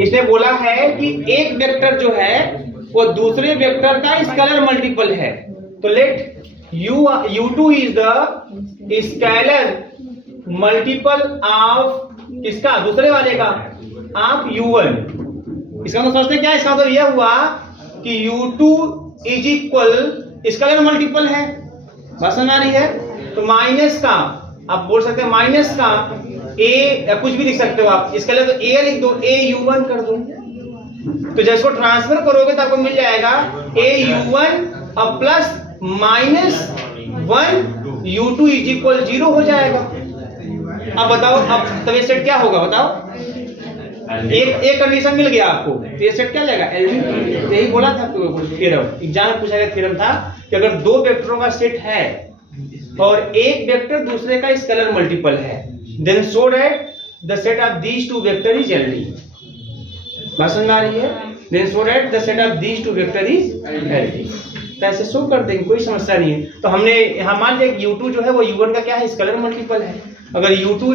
इसने बोला है कि एक वेक्टर जो है वो दूसरे वेक्टर का स्केलर मल्टीपल है। तो let U2 is the scalar multiple of किसका? दूसरे वाले का, आप U1। इसका मतलब सोचते क्या? इसका मतलब यह हुआ कि U2 is equal scalar multiple है। बात समझ आ रही है? तो माइनस का आप बोल सकते हैं, माइनस का A या कुछ भी लिख सकते हो आप, स्केलर तो A लिख दो, A U1 कर दो। तो जब इसको ट्रांसफर करोगे तो आपको मिल जाएगा A U1 और प्लस -1 U2 इज इक्वल 0 हो जाएगा। अब बताओ, अब तब ये सेट क्या होगा बताओ? एक कंडीशन मिल गया आपको, तो ये सेट क्या जाएगा? LD। यही बोला था थ्योरम, एग्जाम में पूछा गया थ्योरम था कि अगर 2 वेक्टरों का सेट है और एक वेक्टर दूसरे का स्केलर मल्टीपल है, then show that the set of these 2 vector is LD। बात समझ में आ रही है? Then show that the set of these 2 vector is LD। तो ऐसे शो कर देंगे, कोई समस्या नहीं है। तो हमने यहाँ मान लिया U2 जो है वो U1 का क्या है? स्केलर मल्टीपल है। अगर U2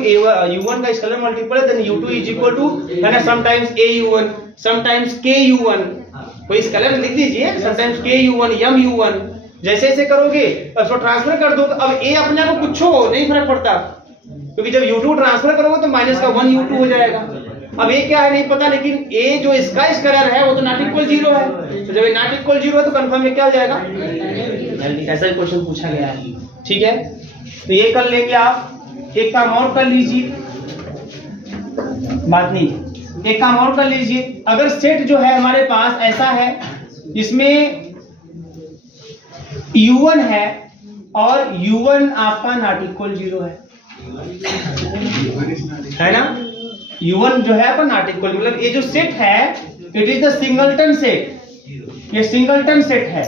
U1 का स्केलर मल्टीपल है, then U2 is equal to है ना, समटाइम्स AU1 समटाइम्स KU1। कोई स्केलर लिख दीजिए, समटाइम्स KU1 MU1। जैसे ऐसे करोगे अब इसको ट्रांसफर कर दो तो अब A अपने आप को कुछ हो नहीं फर्क पड़ता, क्योंकि जब U2 ट्रांसफर करोगे तो माइनस का 1 U2 हो जाएगा। अब ये क्या है नहीं पता, लेकिन A जो इसका स्केलर है वो तो नॉट इक्वल 0 है, तो जब ये नॉट इक्वल 0 है तो कंफर्म में क्या हो जाएगा, ऐसा ही क्वेश्चन पूछा गया है। ठीक है, तो ये कर लेंगे आप। एक काम और कर लीजिए, बात नहीं, एक काम और कर लीजिए। अगर सेट जो है हमारे पास ऐसा है जिसमें U1 है और U1 आपका नॉट इक्वल 0 है ना, U1 जो है आपका नॉट इक्वल, मतलब ये जो सेट है it is the singleton set, ये सिंगलटन सेट है,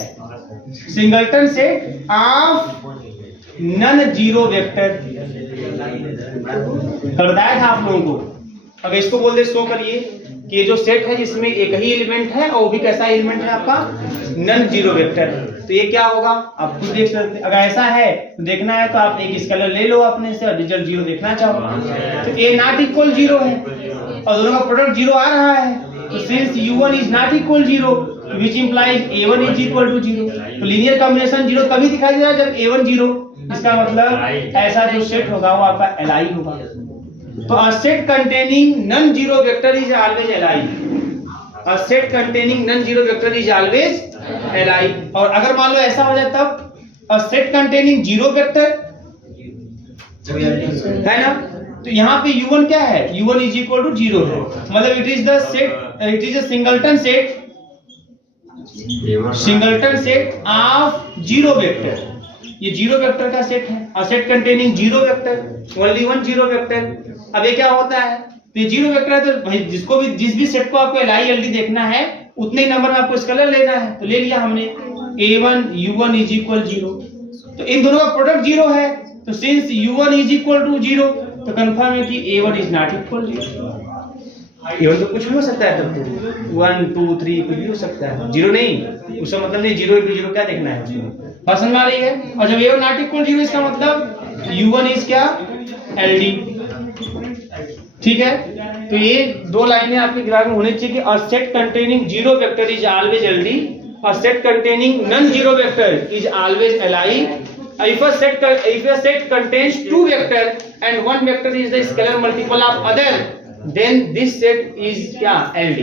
singleton set of non zero vector. कल बताया था आप लोगों को। अब इसको बोल दे शो करिए कि ये जो सेट है जिसमें एक ही एलिमेंट है और वो भी कैसा एलिमेंट है आपका, नन जीरो वेक्टर है, तो ये क्या होगा आप खुद देख सकते हैं। अगर ऐसा है तो देखना है तो आप एक स्केलर ले लो अपने से और रिजल्ट 0 देखना चाहो तो ए नॉट इक्वल 0 है और दोनों का प्रोडक्ट 0 आ रहा है, तो since U1 is not equal 0 which implies A1 is equal to 0, तो लीनियर कॉम्बिनेशन 0 तभी दिखाई दे रहा है जब A1 0, इसका मतलब ऐसा जो सेट होगा वो आपका Li होगा। तो a set containing non zero vector is always Li, a set containing non zero vector is always Li। और अगर मान लो ऐसा हो जाए तब a set containing zero vector है ना, तो यहाँ पे U1 क्या है, U1 is equal to 0 है, मतलब it is the set, it is a singleton set of zero vector, ये जीरो वेक्टर का सेट है, a set containing zero vector, only one zero vector। अब ये क्या होता है, तो ये जीरो वेक्टर है तो भाई जिसको भी जिस भी सेट को आपको Li LD देखना है उतने ही नंबर में आपको स्केलर लेना है, तो ले लिया हमने A1 U1 is equal 0, तो इन दोनों का प्रोडक्ट 0 है, तो since U1 is equal to 0 तो कंफर्म है कि A1 is not equal 0। A1 तो कुछ भी हो सकता है, तब तो 1 2 3 कुछ भी हो सकता है, 0 नहीं, उसका मतलब नहीं 0 into 0 क्या देखना है उसमें, समझ में आ रही है। और जब A1 not equal 0 इसका मतलब U1 is क्या, LD। ठीक है, तो ये दो लाइनें आपके दिमाग में होनी चाहिए कि a set containing zero vector is always LD, a set containing non-zero vector is always Li। If a set contains two vector and one vector is the scalar multiple of other, then this set is क्या, LD।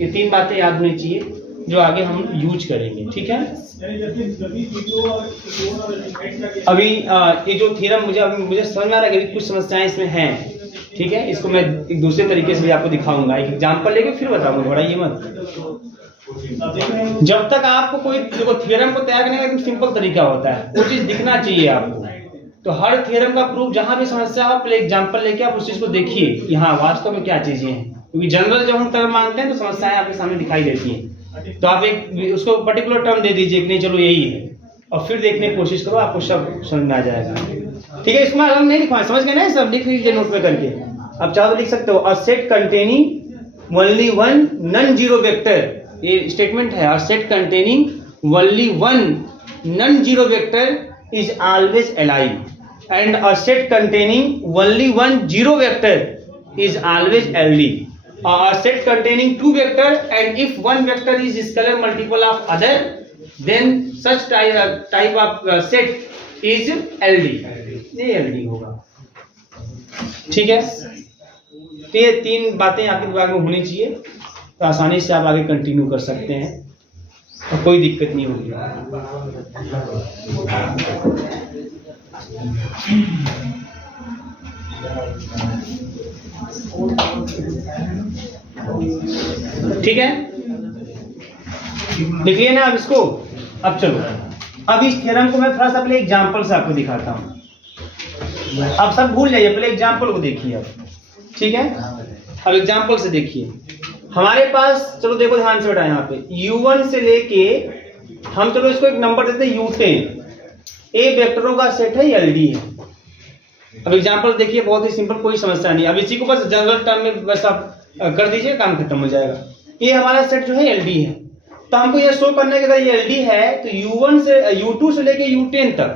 ये तीन बातें याद होनी चाहिए जो आगे हम यूज करेंगे। ठीक है, अभी ये जो थ्योरम मुझे समझ में आ रहा है कि कुछ समस्याएं इसमें हैं। ठीक है, इसको मैं एक दूसरे तरीके से भी आपको दिखाऊंगा, एक एग्जांपल लेके फिर बताऊंगा, बड़ा ये मत। जब तक आपको कोई देखो थ्योरम को तैयार करने का एक सिंपल तरीका होता है, वो चीज दिखना चाहिए आपको। तो हर थ्योरम का प्रूफ जहां भी समस्या हो पहले एग्जांपल लेके आप उस चीज को देखिए कि हाँ वास्तव में क्या चीजें हैं, क्योंकि जनरल जब हम टर्म मानते हैं तो समस्याएं आपके सामने दिखाई देती हैं, तो आप एक उसको पर्टिकुलर टर्म दे दीजिए कि नहीं चलो यही है, और फिर देखने की कोशिश करो, आपको सब समझ में आ जाएगा। ठीक है, इसमें अलग नहीं लिखवा, समझ गए ना, सब लिख लीजिए नोट में करके, आप चाहो तो लिख सकते हो। A set containing only one non zero vector, ये स्टेटमेंट है, a set containing only one non zero vector is always Li, and a set containing only one zero vector is always LD। A set containing two vector and if one vector is scalar multiple of other, then such type of set is LD, ये LD होगा। ठीक है, तो ये तीन बातें आपके दिमाग में होनी चाहिए, तो आसानी से आप आगे कंटिन्यू कर सकते हैं और कोई दिक्कत नहीं होगी। ठीक है, लिख लिया ना अब इसको। अब चलो, अब इस थ्योरम को मैं थोड़ा सा पहले एग्जांपल से आपको दिखाता हूं, अब सब भूल जाइए, पहले एग्जांपल को देखिए अब। ठीक है, अब एग्जांपल से देखिए, हमारे पास चलो देखो ध्यान से बेटा, यहाँ पे U1 से लेके हम चलो इसको एक नंबर देते हैं U10, ए वेक्टरों का सेट है, LD है। अब एग्जांपल देखिए, बहुत ही सिंपल, कोई समस्या नहीं। अब इसी को बस जनरल टर्म में बस आप कर दीजिए, काम खत्म हो जाएगा। ये हमारा सेट जो है LD है, तो हमको ये शो करने के अगर ये LD है तो U1 से U2 से लेके U10 तक,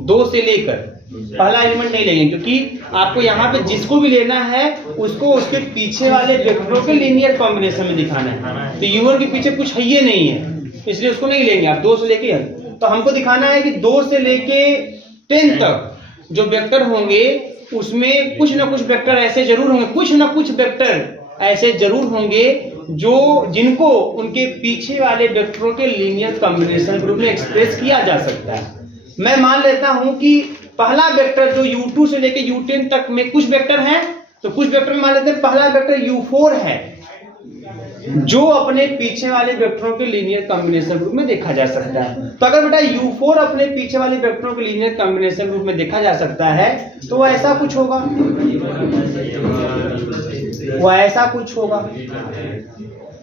2 से लेकर पहला एलिमेंट नहीं लेंगे, क्योंकि आपको यहाँ पे जिसको भी लेना है उसको उसके पीछे वाले वेक्टरों के लीनियर कॉम्बिनेशन में दिखाना है। तो U1 के पीछे कुछ है ही नहीं है, इसलिए उसको नहीं लेंगे आप। 2 से लेके, तो हमको दिखाना है कि 2 से लेके 10 तक जो वेक्टर होंगे उसमें कुछ ना कुछ वेक्टर ऐसे जरूर होंगे, कुछ ना कुछ वेक्टर ऐसे जरूर होंगे जो जिनको उनके पीछे वाले वेक्टरों के लीनियर कॉम्बिनेशन के रूप में एक्सप्रेस किया जा सकता है। मैं मान लेता हूं कि पहला वेक्टर जो U2 से लेके U10 तक में कुछ वेक्टर हैं, तो कुछ वेक्टर में मान लेते हैं पहला वेक्टर U4 है जो अपने पीछे वाले वेक्टरों के लीनियर कॉम्बिनेशन रूप में देखा जा सकता है। तो अगर बेटा U4 अपने पीछे वाले वेक्टरों के लीनियर कॉम्बिनेशन रूप में देखा जा सकता है तो वो ऐसा कुछ होगा, वो ऐसा कुछ होगा,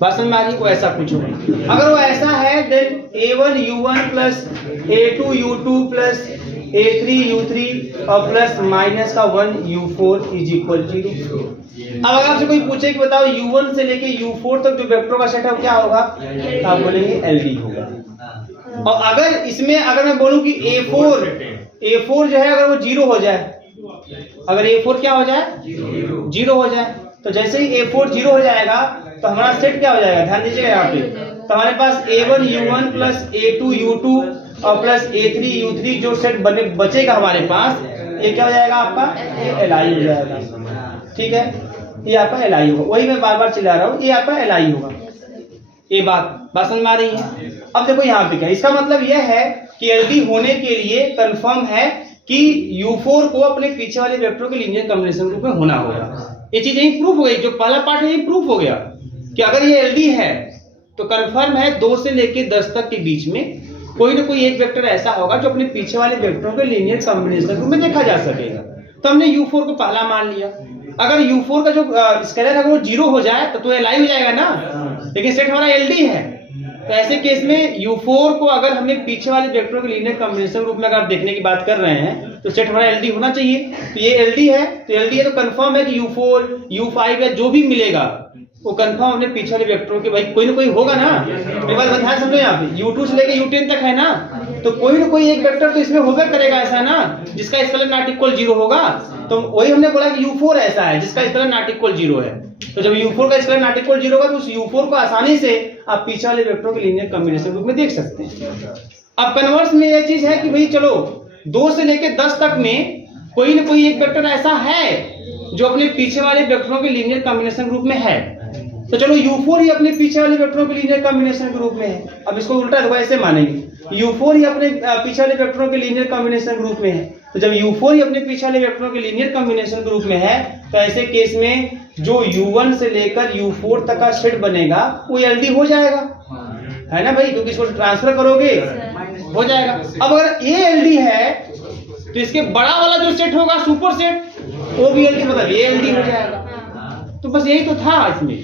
बात समझ में आ रही? वो ऐसा कुछ होगा। अगर वो ऐसा है then A1U1 plus A2U2 plus A3U3 और प्लस माइनस का 1U4 इज इक्वल 0। अब अगर आपसे कोई पूछे कि बताओ U1 से लेके U4 तक जो वेक्टरों का सेट है क्या होगा, तो आप बोलेंगे LD होगा। और अगर इसमें अगर मैं बोलूं कि A4 जो है अगर वो 0 हो जाए, अगर A4 क्या हो जाए, 0 हो जाए, तो जैसे ही A4 0 हो जाएगा तो हमारा सेट क्या हो जाएगा, ध्यान दीजिएगा यहाँ पे। तो हमारे पास A1U1 प्लस A2U2 और प्लस A3U3 जो सेट बचेगा हमारे पास, ये क्या हो जाएगा आपका, LI हो जाएगा। ठीक है, ये आपका LI होगा। वही मैं बार बार चिल्ला रहा हूँ, ये आपका LI होगा। ये बात समझ में आ रही है? अब देखो यहाँ पे क्या, इसका मतलब यह है कि LD होने के लिए कंफर्म है कि U4 को अपने पीछे वाले वेक्टरों के लीनियर कॉम्बिनेशन रूप में होना होगा। ये चीज यही प्रूफ हो गई, जो पहला पार्ट है यही प्रूफ हो गया कि अगर ये LD है तो कंफर्म है 2 से लेके 10 तक के बीच में कोई ना कोई एक वेक्टर ऐसा होगा जो अपने पीछे वाले वेक्टरों के लीनियर कॉम्बिनेशन रूप में देखा जा सकेगा। तो हमने U4 को पहला मान लिया। अगर U4 का जो स्केलर है वो 0 हो जाए तो LI हो जाएगा ना, लेकिन सेट हमारा LD है। तो ऐसे केस में U4 को अगर हमें पीछे वाले वेक्टरों के लीनियर कॉम्बिनेशन रूप में अगर आप देखने की बात कर रहे हैं तो सेट हमारा LD होना चाहिए। तो ये LD है, तो कंफर्म है कि U4 U5 या जो भी मिलेगा वो कंफर्म अपने पीछे वाले वेक्टरों के, भाई कोई ना कोई होगा ना। एक बात ध्यान समझो, यहाँ पे U2 से लेके U10 तक है ना, तो कोई ना कोई एक वेक्टर तो इसमें होगा करेगा ऐसा ना जिसका स्केलर नॉट इक्वल 0 होगा। तो वही हमने बोला कि U4 ऐसा है जिसका स्केलर नॉट इक्वल 0 है। तो जब U4 का स्केलर नॉट इक्वल 0 होगा तो उस U4 को आसानी से आप पीछे वाले वेक्टरों के लीनियर कॉम्बिनेशन रूप में देख सकते हैं। अब कन्वर्स में यह चीज है कि भाई चलो 2 से लेके 10 तक में कोई ना कोई एक वेक्टर ऐसा है जो अपने पीछे वाले वेक्टरों के लीनियर कॉम्बिनेशन ग्रुप में है। तो चलो U4 ही अपने पीछे वाले वेक्टरों के लीनियर कॉम्बिनेशन के रूप में है। अब इसको उल्टा वैसे मानेंगे, U4 ही अपने पीछे वाले वेक्टरों के लीनियर कॉम्बिनेशन ग्रुप में है। तो जब U4 ही अपने पीछे वाले वेक्टरों के लीनियर कॉम्बिनेशन ग्रुप में है तो ऐसे केस में जो U1 से लेकर U4 तक का सेट बनेगा वो LD हो जाएगा, है ना भाई, क्योंकि इसको ट्रांसफर करोगे हो जाएगा। अब अगर ये LD है तो इसके बड़ा वाला जो सेट होगा सुपर सेट वो भी LD, मतलब ये LD हो जाएगा। तो बस यही तो था इसमें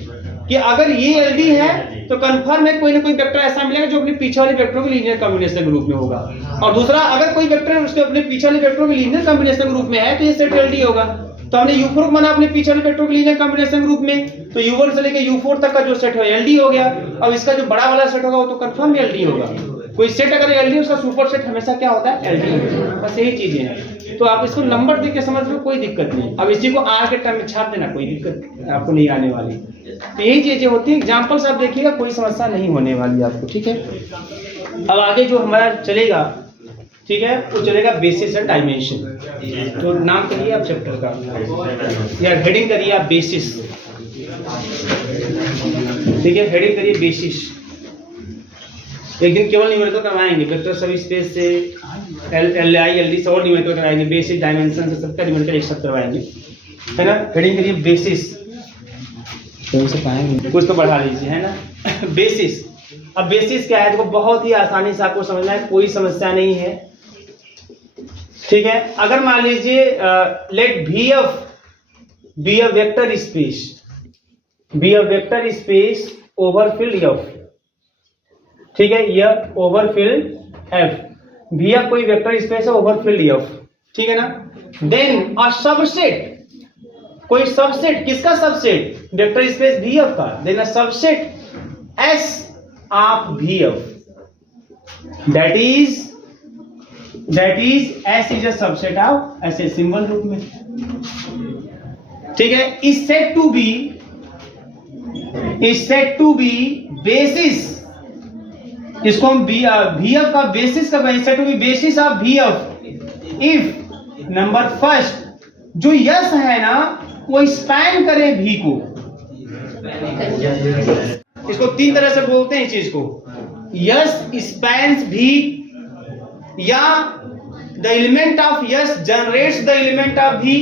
कि अगर ये LD है तो कंफर्म है कोई ना कोई वेक्टर ऐसा मिलेगा जो अपने पीछे वाले वेक्टरों के लीनियर कॉम्बिनेशन ग्रुप में होगा। और दूसरा, अगर कोई वेक्टर उसके अपने पीछे वाले वेक्टरों के लीनियर कॉम्बिनेशन ग्रुप में है तो ये सेट LD होगा। तो हमने U4 को माना अपने पीछे वाले वेक्टरों के लीनियर कॉम्बिनेशन ग्रुप में, तो U1 से लेकर U4 तक का जो सेट है LD हो गया। अब इसका जो बड़ा वाला सेट होगा वो तो कंफर्म LD होगा। कोई सेट अगर LD उसका सुपर सेट हमेशा क्या होता है, LD। बस यही चीजें हैं। तो आप इसको नंबर देख के समझ लो, कोई दिक्कत नहीं। अब इसी को R के टर्म में छाप देना, कोई दिक्कत आपको नहीं आने वाली। तो यही चीजें होती है। एग्जाम्पल्स आप देखिएगा, कोई समस्या नहीं होने वाली आपको, ठीक है। अब आगे जो हमारा चलेगा, ठीक है, वो चलेगा बेसिस एंड डायमेंशन। तो नाम करिए आप चैप्टर का, या हेडिंग करिए आप बेसिस, ठीक है, हेडिंग करिए बेसिस। एक दिन केवल न्यूमेरिकल करवाएंगे, वेक्टर सब स्पेस से LI LD से और न्यूमेरिकल कराएंगे, बेसिस डायमेंशन से सबका न्यूमेरिकल एक साथ करवाएंगे, है ना। हेडिंग करिए बेसिस, तो से पाएंगे कुछ तो बढ़ा लीजिए, है ना। बेसिस, अब बेसिस क्या है, देखो बहुत ही आसानी से आपको समझना है, कोई समस्या नहीं है, ठीक है। अगर मान लीजिए let VF be a vector space, be a vector space over field F, ठीक है, यह ओवर फील्ड F, VF कोई वेक्टर स्पेस है ओवर फील्ड F, ठीक है ना। देन अ सबसेट, कोई सबसेट, किसका सबसेट, वेक्टर स्पेस VF का, then a subset S of VF, that is S is a subset of, ऐसे सिंबल रूप में, ठीक है। Is said to be basis, इसको हम VF का बेसिस का said to be basis of VF if number first जो यस है ना वो स्पैन करे भी को। इसको तीन तरह से बोलते हैं इस चीज को, यस स्पैन्स भी, या the element of S generates the element of V,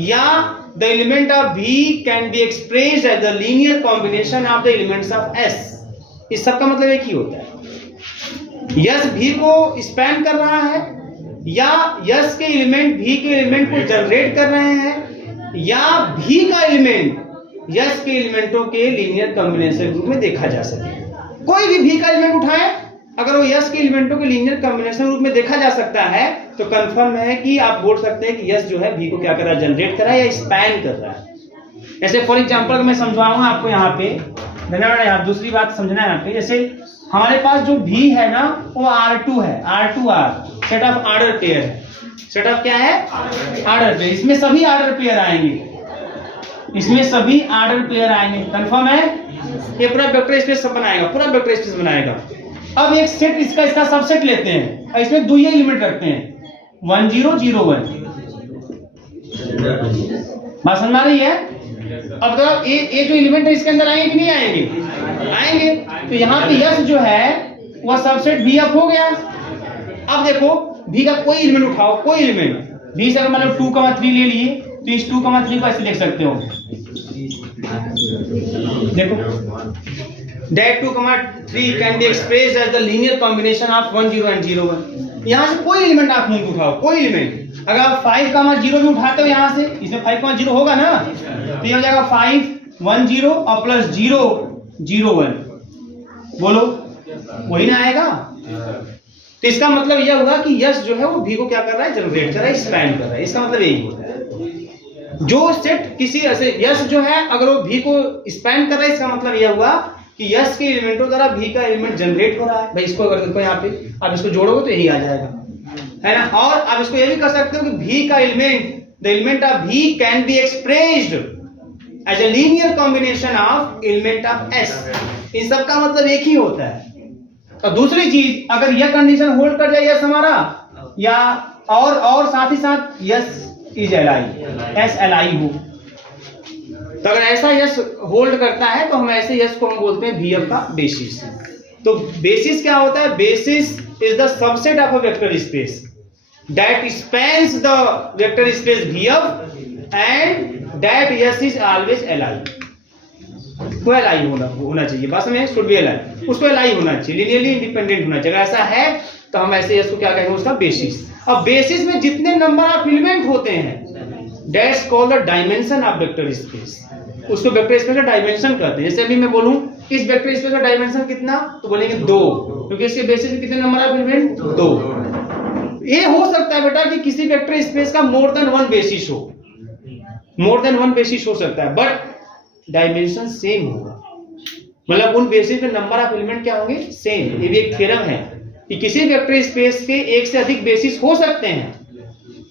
या द एलिमेंट ऑफ भी can be expressed as the linear combination of the elements of S. इस सब का मतलब एक ही होता है, यस भी को स्पैन कर रहा है, या यस के एलिमेंट भी के एलिमेंट को जनरेट कर रहे हैं, या भी का एलिमेंट यस के एलिमेंटों के लीनियर कॉम्बिनेशन के रूप में देखा जा सके। कोई भी का एलिमेंट उठाएं, अगर वो यस के एलिमेंटों के लीनियर कॉम्बिनेशन रूप में देखा जा सकता है तो कंफर्म है कि आप बोल सकते हैं कि यस जो है भी को क्या कर रहा है, जनरेट कर रहा है या स्पैन कर रहा है। जैसे फॉर एग्जांपल मैं समझाऊंगा आपको यहाँ पे, धन्यवाद। यहाँ दूसरी बात समझना है यहाँ पे, जैसे हमारे पास जो भी है ना वो R2 है, R2R set of order pair है। सेट ऑफ क्या है, ऑर्डर पेयर। इसमें सभी ऑर्डर पेयर आएंगे, इसमें सभी ऑर्डर पेयर आएंगे, कंफर्म है। ये पूरा वेक्टर स्पेस सब बनाएगा, पूरा वेक्टर स्पेस बनाएगा। अब एक सेट इसका सबसेट लेते हैं और इसमें दो ही एलिमेंट रखते हैं 1 0 0 1। बात समझ आ रही है। अब तो ये जो एलिमेंट है इसके अंदर आएंगे कि नहीं आएंगे, आएंगे। तो यहाँ पे यस जो है वह सबसेट भी अप हो गया। अब देखो भी का कोई एलिमेंट उठाओ, कोई एलिमेंट भी से अगर मतलब 2,3 ले लिए तो इस 2,3 को ऐसे लिख सकते हो, देखो that 2,3 can be expressed as the linear combination of 1 0 and 0 1। यहाँ से कोई एलिमेंट आप नहीं उठाओ, कोई एलिमेंट। अगर आप 5,0 भी उठाते हो यहाँ से, इसमें 5,0 होगा ना, तो ये हो जाएगा 5 1 0 और प्लस 0 0 1। बोलो वही ना आएगा। तो इसका मतलब यह हुआ कि यस जो है वो भी को क्या कर रहा है, जनरेट कर रहा है, स्पैन कर रहा है। इसका मतलब यही होता है, जो सेट किसी ऐसे यस जो है अगर वो भी को स्पैन कर रहा है, इसका मतलब यह हुआ कि यस के एलिमेंटों द्वारा भी का एलिमेंट जनरेट हो रहा है। भाई इसको अगर देखो यहाँ पे आप इसको जोड़ोगे तो यही आ जाएगा, है ना। और आप इसको ये भी कर सकते हो कि भी का एलिमेंट, द एलिमेंट ऑफ भी can be expressed as a linear combination of element of S. इन सब का मतलब एक ही होता है। और दूसरी चीज, अगर यह कंडीशन होल्ड कर जाए यस हमारा, या और साथ ही साथ yes is ally, S ally हो, तो अगर ऐसा यस होल्ड करता है तो हम ऐसे यस को हम बोलते हैं VF का बेसिस। तो बेसिस क्या होता है, basis is the subset of a vector space that spans the vector space VF and that yes is always ally. तो एलाई होना चाहिए, बस में शुड बी एलाई, उसको एलाई होना चाहिए, लीनियरली इंडिपेंडेंट होना चाहिए। अगर ऐसा है तो हम ऐसे यस को क्या कहेंगे, उसका बेसिस। अब बेसिस में जितने नंबर ऑफ एलिमेंट होते हैं that's called the dimension of vector space, उसको वेक्टर स्पेस का डायमेंशन कहते हैं। जैसे अभी मैं बोलूं इस वेक्टर स्पेस का डायमेंशन कितना, तो बोलेंगे 2, क्योंकि इसके बेसिस में कितने नंबर ऑफ एलिमेंट, 2। ये हो सकता है बेटा कि किसी वेक्टर स्पेस का मोर देन 1 बेसिस हो, मोर देन 1 बेसिस हो सकता है, बट डायमेंशन सेम होगा। मतलब उन बेसिस पे नंबर ऑफ एलिमेंट क्या होंगे, सेम। ये भी एक थ्योरम है कि किसी वेक्टर स्पेस के एक से अधिक बेसिस हो सकते हैं,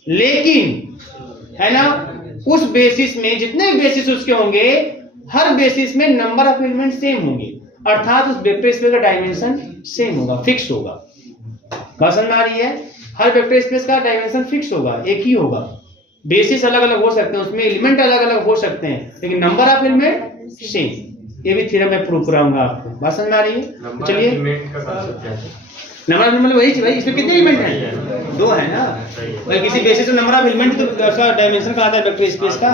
लेकिन है ना उस बेसिस में जितने बेसिस उसके होंगे हर बेसिस में नंबर ऑफ एलिमेंट सेम होंगे, अर्थात उस वेक्टर स्पेस का डायमेंशन सेम होगा, फिक्स होगा। बात समझ में आ रही है। हर वेक्टर स्पेस का डायमेंशन फिक्स होगा, एक ही होगा। बेसिस अलग अलग हो सकते हैं, उसमें एलिमेंट अलग अलग हो सकते हैं, लेकिन नंबर ऑफ एलिमेंट सेम। ये भी थ्योरम मैं प्रूव कराऊंगा आपको। बात समझ में आ रही है। चलिए नंबर ऑफ एलिमेंट वही भाई, इसमें कितने एलिमेंट हैं, 2 है ना। भाई किसी बेसिस में नंबर ऑफ एलिमेंट तो डायमेंशन का आता है वेक्टर स्पेस का।